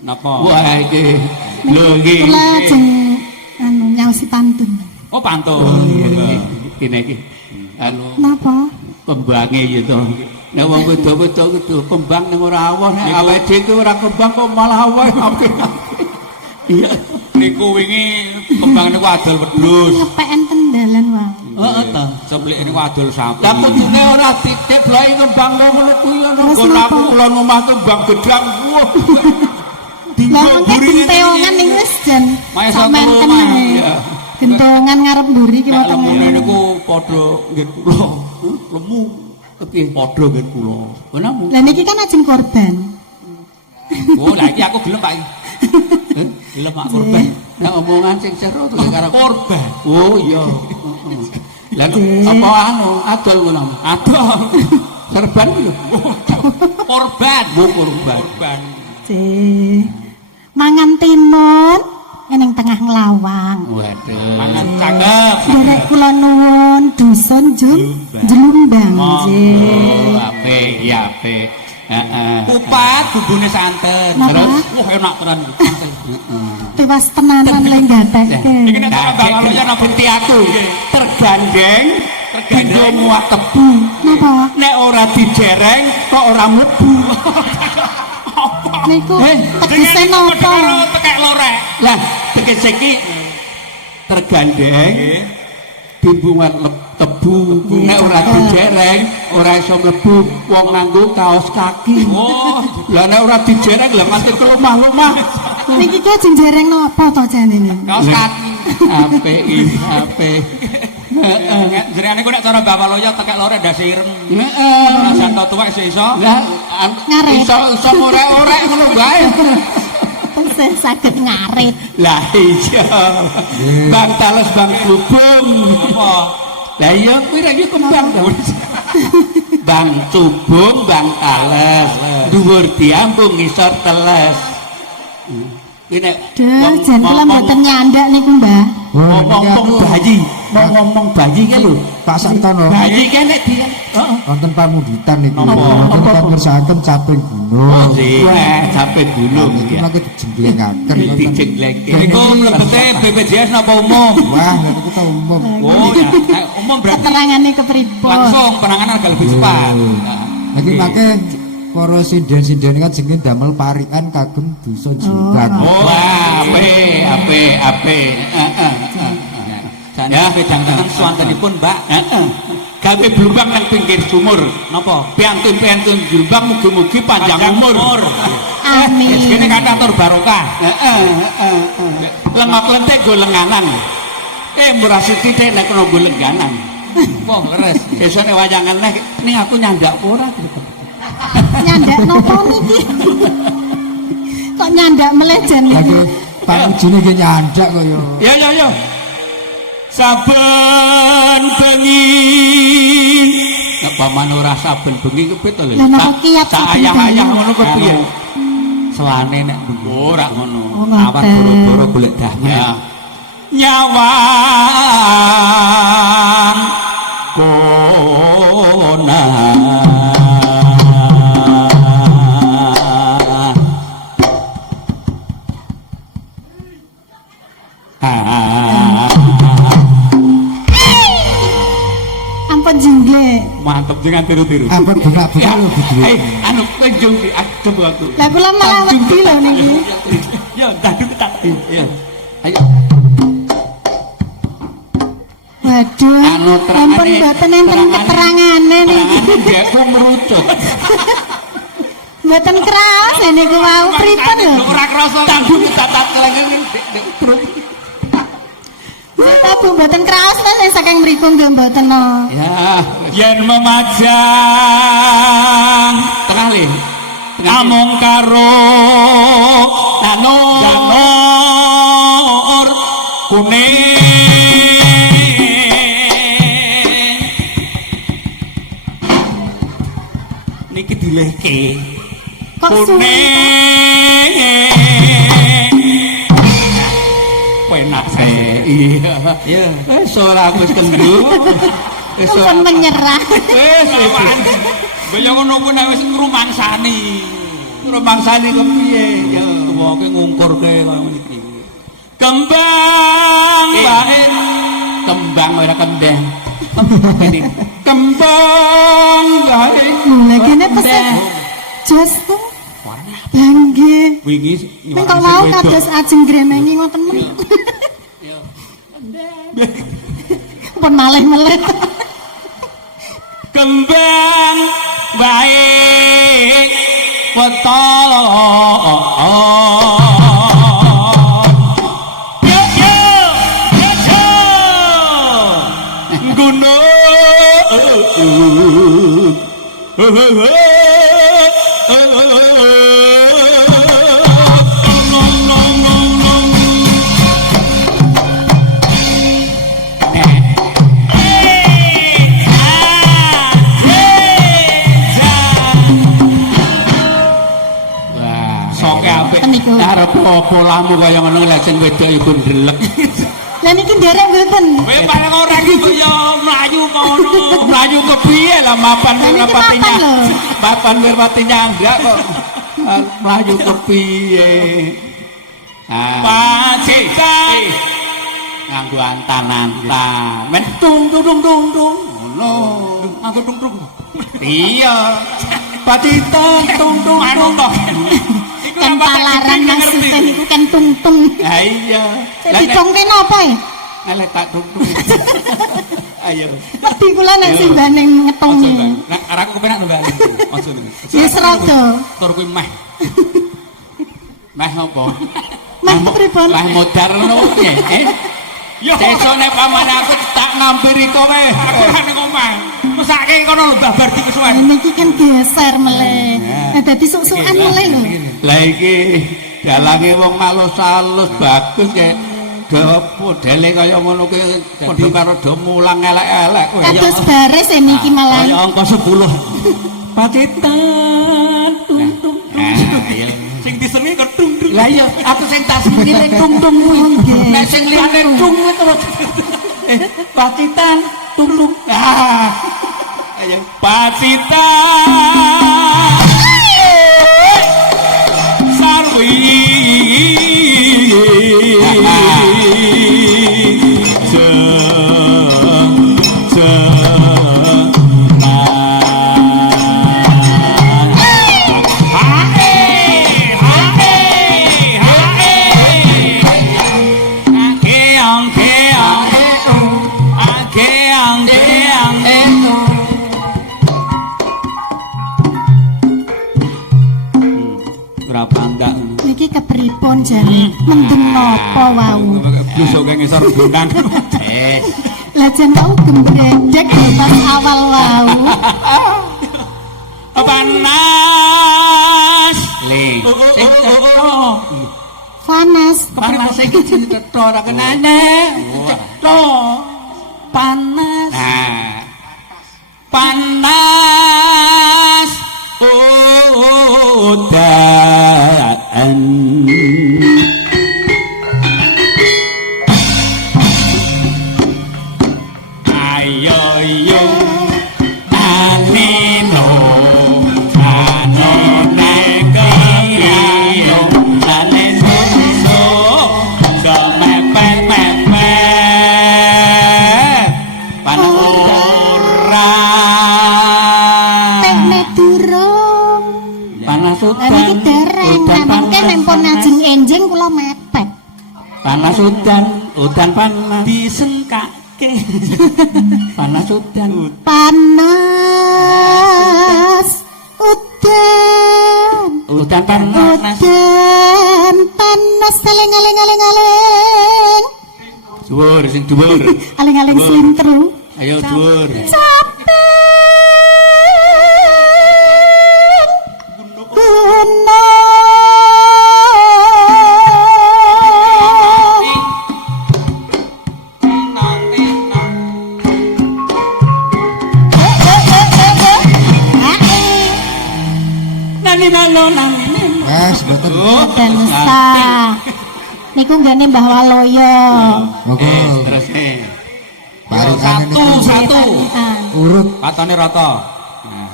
Napa? Wah iki. Lho iki. kula ajeng anu nyaosi pantun. Oh, pantun. Kene iki. Anu Napa? kembange ya to. Nek wong wedo-wedo kudu kembang ning ora aweh, nek awake dhewe ora kembang kok malah aweh. Iya. Niku wingi kembang niku adol wedhus. Ngepeken tendalan wae. Heeh ta. Seplik niku adol sapi. Lah kudune ora titip lha kembang ngono kuwi ana Terus nggon aku napa? kula omah kembang gedang. Wah. Lah mengke genteongan ning wis jan Mae sampean satu tenang. rumah, ya. Genteongan ngarep mburi ki Nek wonten lemune ngene. niku padha nggih kula. Lemu Kepiye? padha nggih kula. Kenapa? Lah niki kan ajeng korban. Oh, lah iki aku gelem Pak. Gelem Pak korban. Nek omongan sing seru to karo Korban. oh iya. Lah apa anu adol ngono. Adol. Serban lho. Korban. Bu kurban. Korban. Mangan timun ning tengah nglawang. Waduh. Mangan cakep. Derek kula nuwun dusun Jelumbang nggih. Apik, ya apik. Heeh. Kupat bubune santen. Napa? Terus wah enak tenan. Tewas tenanan lenggatekke. Iki nek cara bawalonya nang binti aku. Tergandeng, Tergandeng. tinggo muat tebu. Napa? Nek ora dijereng kok ora mlebu. Niku tegese napa? Tekek lorek. Lah, tegese iki tergandeng bimbungan tebu nek ora dijereng ora iso mlebu wong nganggo kaos kaki. Oh, Lah nek ora dijereng lah mesti kelumah-lumah. Niki ki jenjereng napa to janene? kaos kaki. Apik iki, apik. Heeh. Jerene ku nek cara bawalonya tekek lorek ndas ireng. Heeh. Ora santo tuwek iso. Lah Ngaret. iso ngorek-orek ngono bae. Tesih saged ngarit. Lah iya. Bang tales bang kubung. Apa? Lah iya kuwi ra iki kembang ta. Bang cubung, bang tales. Dhuwur diambung ngisor teles. Iki nek Duh, jan kula mboten nyandak niku, Mbah. ngomong bayi, ngomong bayi ki lho. Pak Santono Bayi ki nek di heeh. wonten pamuditan niku Napa? wonten pangersaken caping gunung Sampai gunung iki iki. mangke dijenglengaken Dijenglekke. Niku mlebete BPJS napa umum? wah lha niku ta umum Oh ya, nek umum berarti Keterangane kepripun? langsung penanganan agak lebih cepat. lagi make para sinden-sinden kan jenenge damel parikan kagem dosa jimbang Oh, Apik. Jane wedang teken swantenipun, Mbak. Gawe blumbang nang pinggir sumur. Napa? Piantun-piantun Jombang mugi-mugi panjang umur. Amin. Kene kan atur barokah. Lengok-lentik go lenganan. Murah sithik nek kena go lenganan. Wah, leres. Besone wayangan nek ning aku nyandak ora. Nyandak napa niki? Kok nyandak meleh jan lagi niku? pamujine ki nyandak kok ya Ya. Saben bengi. Nek paman ora saben bengi kepit to lho. Lah napa kiat saben Ayah-ayah bengi? ngono kepiye? Sewane nek Ora ngono. Oh, ngoten. awak boro-boro golek damai. Ya. Nyawan kona. Ampun jengge. Mantep jangan tiru-tiru. apa buka-buka lho budhe Anu kunjung di adem aku. Lah kula malah wedi lho niki. Ya, dadu tak. Ya. Ayo. Waduh. Anu Ampun mboten enten keterangane niki. Aku merucut. Mboten kraos niku wau pripun lho. Ora krasa Dadu catat kelengen perut. Tapi mboten kraos nang saking mriku nggih mboten no. Ya, yen memajang tengah le. amung karo danor kuning niki dilehke Kok suwi? kuning penak saya Iya. ya Ora aku wis kendhu. Ampun menyerah. Wis kaya ngono kuwi nek wis ngrumangsani rumangsane kepiye ya. tuwake ngungkurke kaya niki kembang bae Kembang ora kendeng. Kembang bae. Lah kene pesen jos tuh. Bangge. wingi Ning kok mau kados ajeng gremengi ngoten men. Pun malih-malih. kembang bae weton Wah, soke apik niku. Arep apa lamu kaya ngono lek sing wedok iku ndelek. Lah niki nderek mboten. Kowe paling ora iki kok ya mlayu kono. Mlayu kepiye lah mapan Lah niki merpati mapan lho. Mapan merpati nyanggak kok. Mlayu kepiye? Pacitan. Nganggo antan-antan. Men tung tung tung tung tung. Ngono. Aku tung-tung. Iya. Pacitan tung tung Manut tung. to. Iku Kan nambah palaran maksudnya niku kan tungtung. Ha iya. Lah nek Dicongke napa ya? elek tak tung tung. Ayo. Ngerti kula nek sing banding Ojo, ngetongi. Bang. Nek arek aku kepenak lho, Mbak. Ojo niku. Ya serada. Tur kuwi meh. Meh apa? Meh pripun? Meh modar ngono piye? Yo, Sesuk nek paman aku tak ngampiri kowe. aku ora ning omah. Mesake kono lho babar di kesuwen. Niki kan geser meleh. Dadi sok-sokan meleh lho. Lah iki dalange wong malus-alus bagus kek. Modele kaya ngono ki padha karo do mulang elek-elek kowe. Kados baris ya niki malah. Kaya angka 10. Pacitan tung. Ayo. Sing disenengi kok tung-tung. Lah iya, aku sing tak senenge tung-tung kuwi. Nek sing liyane tung kuwi terus. Pacitan tung-tung. Ayo. Pacitan. Sarwi. Niki kepripun jane? Mendem napa wau? Blusuk kang ngisor gunang. Lah jan wau gembredek lho pas awal wau. Panas. Le. Sing Panas. panas iki ditetho ora kenane. Ditetho. Panas. Nah, Panas. Udan. Ayo yo anino ano nekayo ane susu semepe mepe panura Tekne durung. panas Lah udan. niki dereng Udan mangke nek pun ajeng enjing kula mepet. Panas udan panas disengkake panas udan. Panas. Udan. Udan panas. Udan panas aling-aling. Dhuwur sing dhuwur. Aling-aling slintru. Ayo dhuwur. Wes mboten. Dan sah. Niku nggane Mbah Waloyo. Monggo Terus parikan satu urut. katane rata. Nah,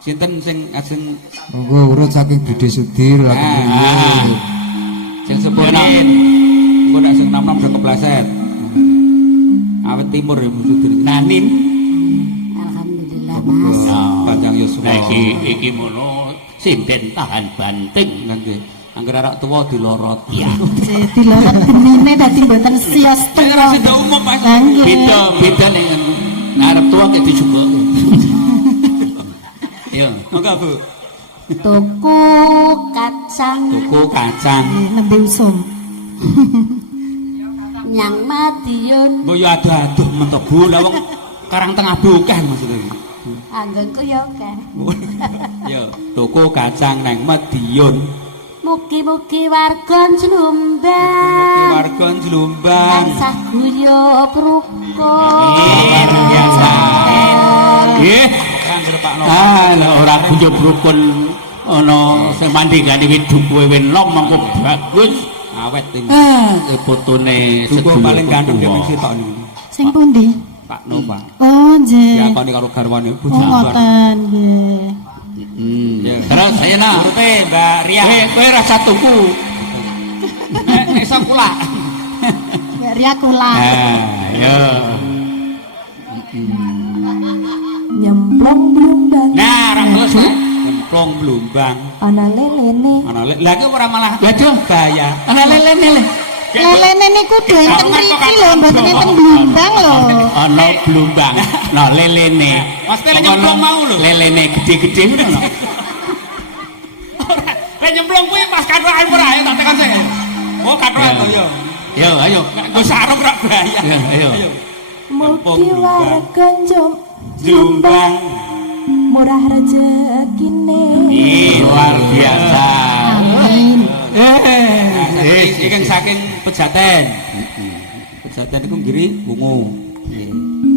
sinten sing ajeng Monggo urut saking Budi Sudir lagi. sing sepuhin. engko nek sing nom-nom udah kepleset. Awet timur ya Sudir. Nanin. Alhamdulillah Mas. Panjang Yuswa. Nah, iki mono sinden tahan banting nanti angger arak tuwa dilorot. ya. Jadi lorot benine dadi mboten sios Sing ora sida umum Mas. Beda ning ngarep tua kayak dijuga. Yo, Monggo Bu. Tuku kacang Tuku kacang. nembe usum. nyang Madiun Mbok yo aduh mentok Bu lah wong Karang Tengah Bokeh maksudnya. anggonku yo akeh. Yo, tuku kacang nang Madiun. Mugi-mugi warga Jlumbang Warga Jlumbang. tansah guyu rukun. Nggih. Angger Pak No. Lah ora kunjuk rukun ana sing mandhegane wit duku wenlong mangko bagus awet ini. Fotone Duku paling ganteng dhewe sitok niku. Sing pundi? Pak Nova. Oh, nggih. Diakoni karo garwane Oh, bojone. ngoten nggih. Terus saya nak Urute Mbak Ria. kowe rasa tuku. Nek iso kula. Mbak Ria kula. Ya. Nyemplung blumbang Nah, ra terus nyemplung blumbang. ana lelene Ana lha iki ora malah Waduh, bahaya. ana lelene. Lelene niku do enten mriki lho, mboten enten blumbang lho. Ana blumbang. Nah, lelene. Mesti lek nyemplung mau lho. Lelene gede-gede ngono. Lek nyemplung kuwi pas kathokan ora ayo tak tekan sik. Oh, kathokan to yo. Yo, ayo. Nggo sarung ora bahaya. Ayo. mugi warga Jombang. murah rezekine Luar biasa. Amin. Iki saking Pejaten. Pejaten iku nggiri wungu.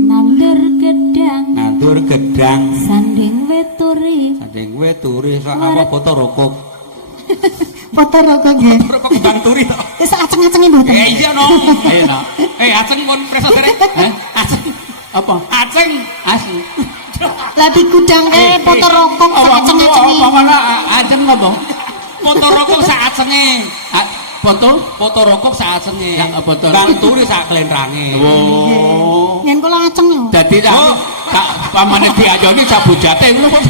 nandur gedang Nandur gedang. sanding weturi Sanding kowe turi sak apa foto rokok. Foto rokok nggih. Rokok kembang turi to. Wis aceng-acenge mboten. Iya no. Ayo, nak. Aceng pun preso sere. Aceng. Apa? Aceng. Asli. Lah digudangke foto rokok sak aceng-acenge. Pokoknya ajeng apa? Foto rokok sak acenge. Foto? Foto rokok sak acenge. Ya, foto Kang rokok. turi sak klentrange. Oh. Yen kula aceng yo. Dadi tak pamane diajoni sabujate ngono kok.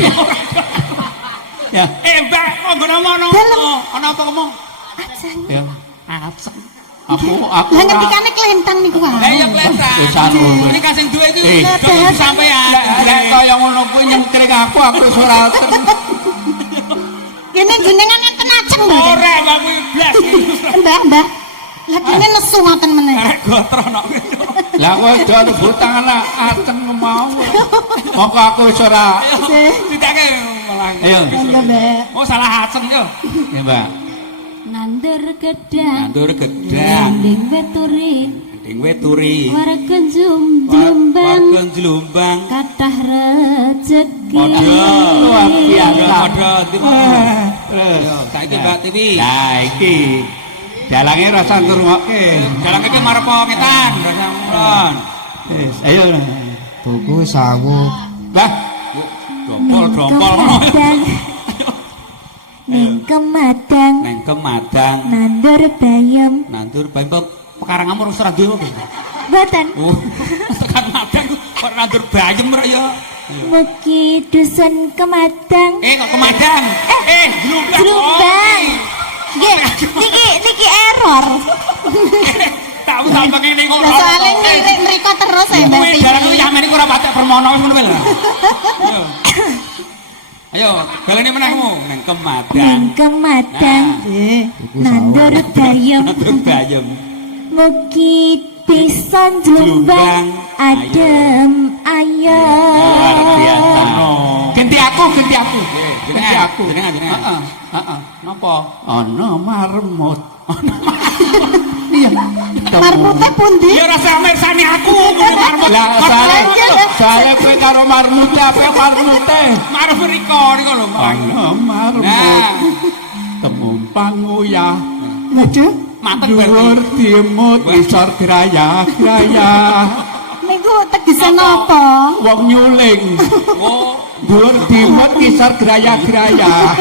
Ya. Mbak, monggo nomono. Dalem. Ana apa ngomong? Aceng. Ya. Aceng. Aku Lah ngendikane klentang niku wae. Lah iya klentang. Wis anu. Ini kasing duwe iki Eh. sampean. Lek kaya ngono kuwi nyengkring aku wis ora ten. Kene jenengan enten aceng lho. Ora Mbak kuwi blas. Mbah, Mbah. Lah kene nesu ngoten meneh. Arek gotro nok. Lah kok do butang anak aceng mau. Moko aku wis ora. Ditake malah. Ayo. Mbah. Oh salah aceng yo. Ya, Mbak. nandur gedang Nandur gedang. sanding weturi Ding we turi. warga jombang Warga Jombang. kathah rezeki Luar biasa. Ada di Terus saiki Mbak TV. Nah, iki dalange rasa ngrungokke. Jalan iki marep ngetan, rasa ngulon. Wis, ayo. Tuku sawu. Lah, Dompol. ning kemadang Neng Kemadang. nandur bayam Nandur bengkok pekarangamu wis ora duwe kok. boten Oh, tekan Madang kok nandur bayem rek ya. mugi dusun kemadang Kok Kemadang? Jombang nggih niki error Tak usah ngene kok. Lah soalé ngirik mriko terus ya Mbah. Kuwi jalan kuwi yamen iku ora patek permono wis ngono kuwi lho. Ayo, balene menehmu nang Kemadang. ning kemadang Nggih. nandur bayam Nandur bayem. mugi bisa jombang adem luar biasa. ayem Ganti aku. Ganti aku. Jenengan. Heeh. Napa? Ana marmut. Iya. Marmute pundi? Ya ora samirsani aku ngene marmut. Lah saya kowe karo marmute apa marmute? Maruf riko niku lho. Ana marmut. Nah, Temumpang uyah. Waduh, mateng Dhuwur berarti. dimut isor graya-graya. niku tegese napa? Wong nyuling. Oh, Dhuwur dimut isor graya-graya.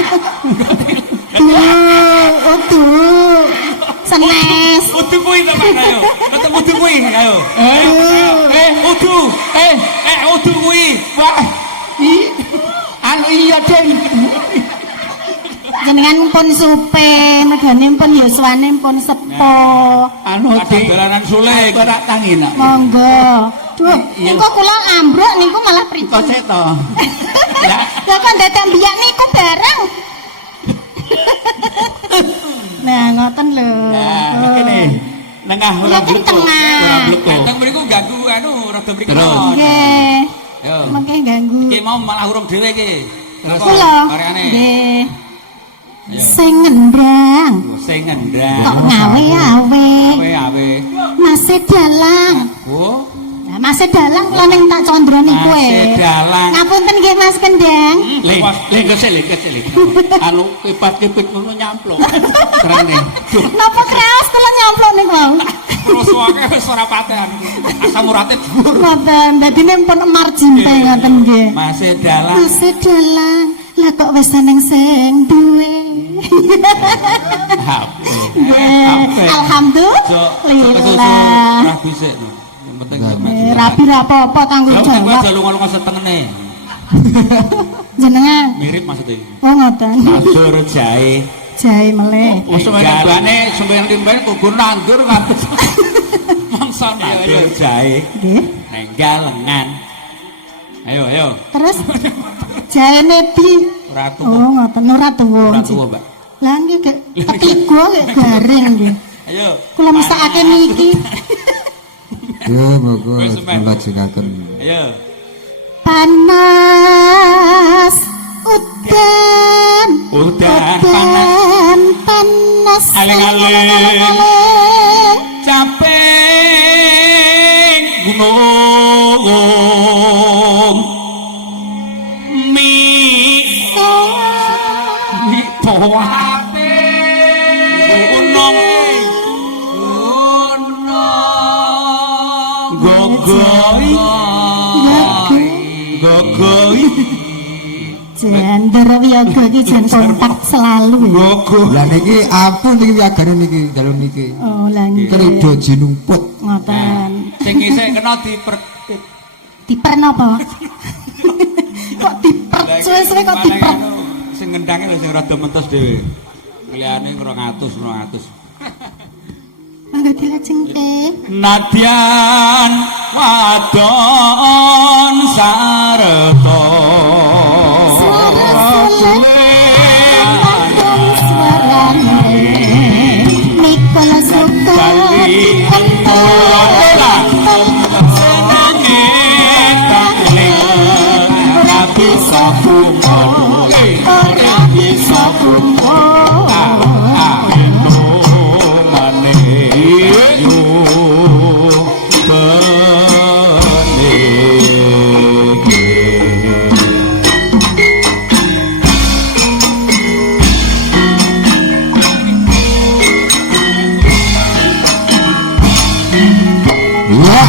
Aduh. Senes. udu kuwi to Pak ayo. Ketemu udu kuwi ayo. Udu. Udu kuwi. Wah. Anu iya, Ding. Jenengan pun supe, megane pun yuswane pun sepo. Anu Ding. Dolanan suling. Aku ora tangi nak. Monggo. Duh, niku kula ambruk niku malah Kok pripun? seto. Lah kok dadak mbiyak niku bareng. Nah, ngoten lho. Nah, kene. Nengah ora Kula kan tengah. Ora bleko. Datang mriku ganggu anu rada mriki. Terus. Nggih. Yo. Mengke ganggu. Iki mau malah urung dhewe iki. Kula. Areane. Nggih. Sing ngendang, Sing kok ngendang. ngawe-awe. Awe. Masih dalang. Oh, Lah Mas Dalang kula ning tak condroni kowe. Mas Dalang. Ngapunten nggih Mas Kendang. Lek. Anu kipat-kipit ngono nyamplok. Kerane. Napa kraos kula nyamplok niku wau. Terus wae wis ora paten. Asam urate dhuwur. Ngoten, dadine pun emar jimpe ngoten nggih. Mas Dalang. Mas Dalang, lah kok wis seneng sing duwe. Alhamdulillah. Rabi sik. Yang penting Rabi ra apa-apa tanggung jawab. aja lunga-lunga setengene. Jenengan. Mirip maksudnya. Oh ngoten. Adur jahe. Jahe meleh. Wis galane sembayang timben kudu nandur ngapus. Mangsa nandur jahe. Nggih. Nenggal lengan. Ayo. Terus jahe nebi. Ora Oh ngoten ora tuwa. Ora tuwa, Mbak. Lah nggih ketiga garing nggih. Ayo. Kula mesakake niki. Yo bagus nglajengaken. Ayo. Panas udan panas Aling-aling capek gunung mi toape gunung gogoy Jender wiyaga iki jan kontak selalu. Lah niki ampun niki wiagane niki dalem niki. Oh lah nggih. Krida jinumput. Ngoten. sing isih kena Diper napa? Kok diper suwe-suwe kok diper. sing ngendange lho sing rada mentos dhewe. Liyane 200. Mangga dilajengke. Nadyan wadon sareta Suarane Mikul suka ora bisa bunga ora bisa bunga Wah,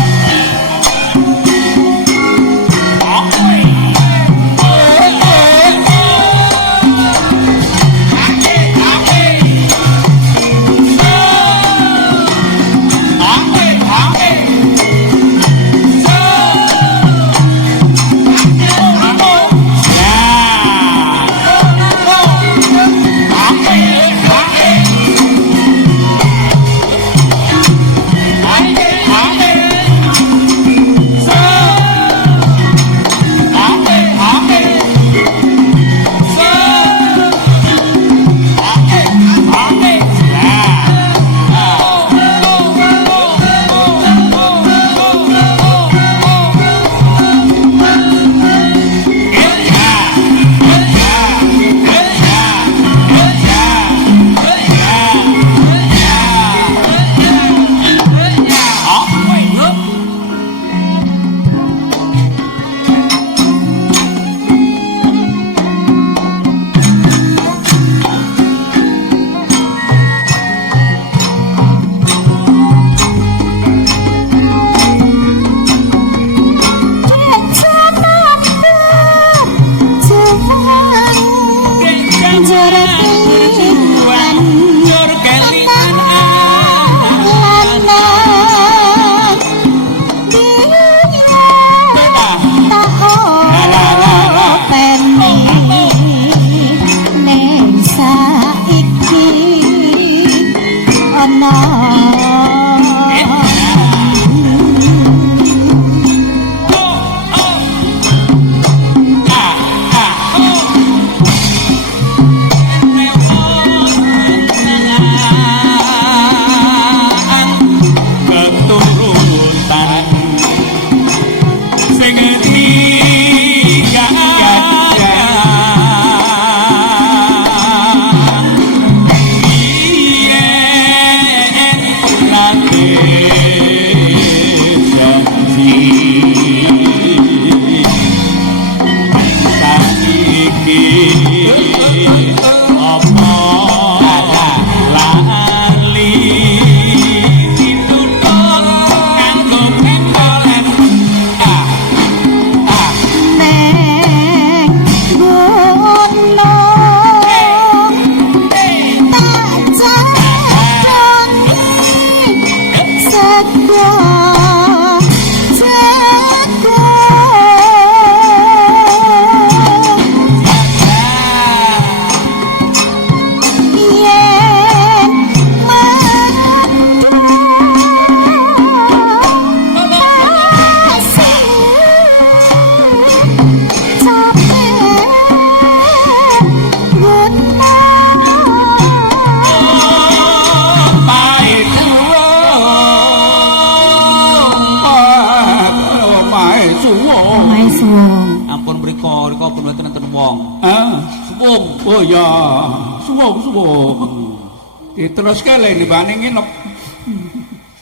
Diteruske lek dibanding nginep.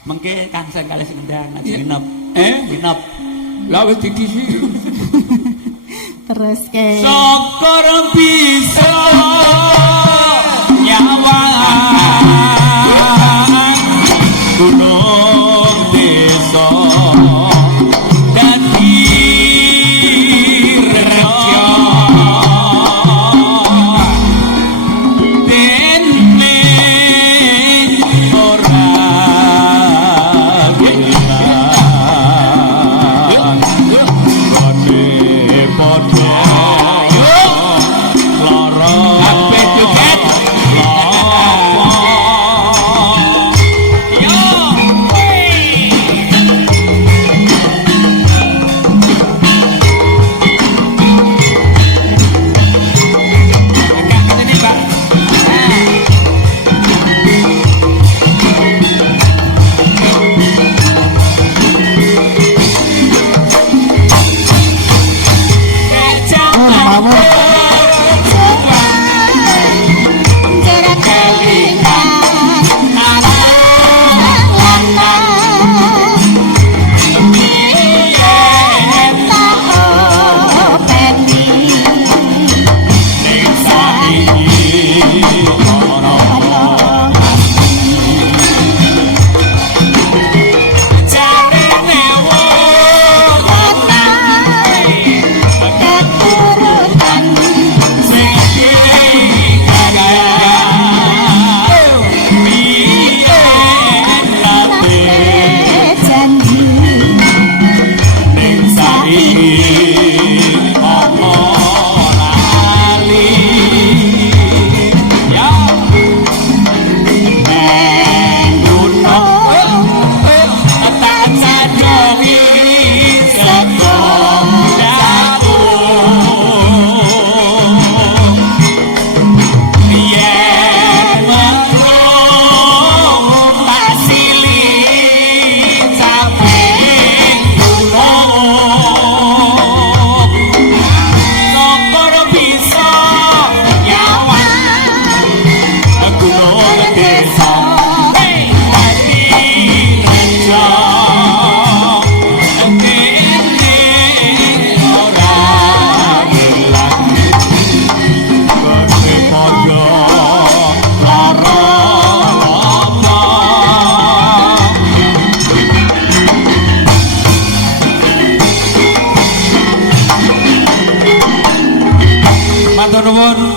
Mengke Kang Seng kalih sing ndang nginep. Nginep. Lah wis didisi. Terus ke Syukur bisa nyawa gunung desa dadi rejo dene ora padha lara kabeh joget lapa yo agak kesini Pak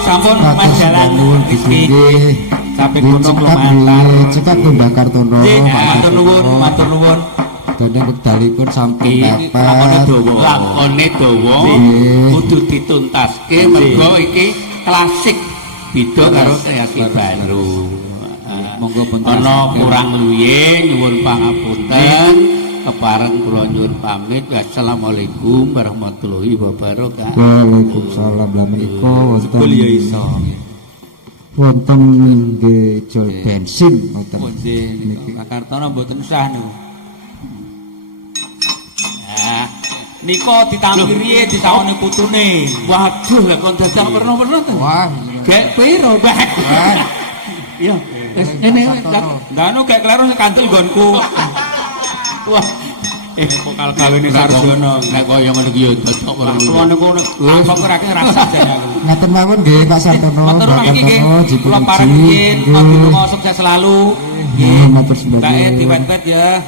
sampun majalan rezeki sampai gunung lumantar cekap Bunda Kartono matur nuwun dene wekdalipun sampun lakone dapat dawa kudu dituntaske mergo iki klasik beda karo kreasi baru monggo pun ana kurang luye nyuwun pangapunten kepareng kula nyuwun pamit wassalamualaikum warahmatullahi wabarakatuh. Waalaikumsalam lah menika wonten ya iso wonten nggih jol bensin wonten niki Pak Kartono mboten usah niku nika ditampi riye disawone putune Waduh lek kon dadak perno-perno to. wah Gek piro, Mbak? Iya, wis ngene ndanu gek kleru kandel nggonku wah kok kal-kawene sarjana nek kaya ngono iki ya dadak perno. kula niku kok ora ngrasa jane aku ngaten mawon nggih Pak Sartono matur Mbak nggih Kartono kula pareng yen sukses selalu nggih matur sembah Mbak diwet-wet ya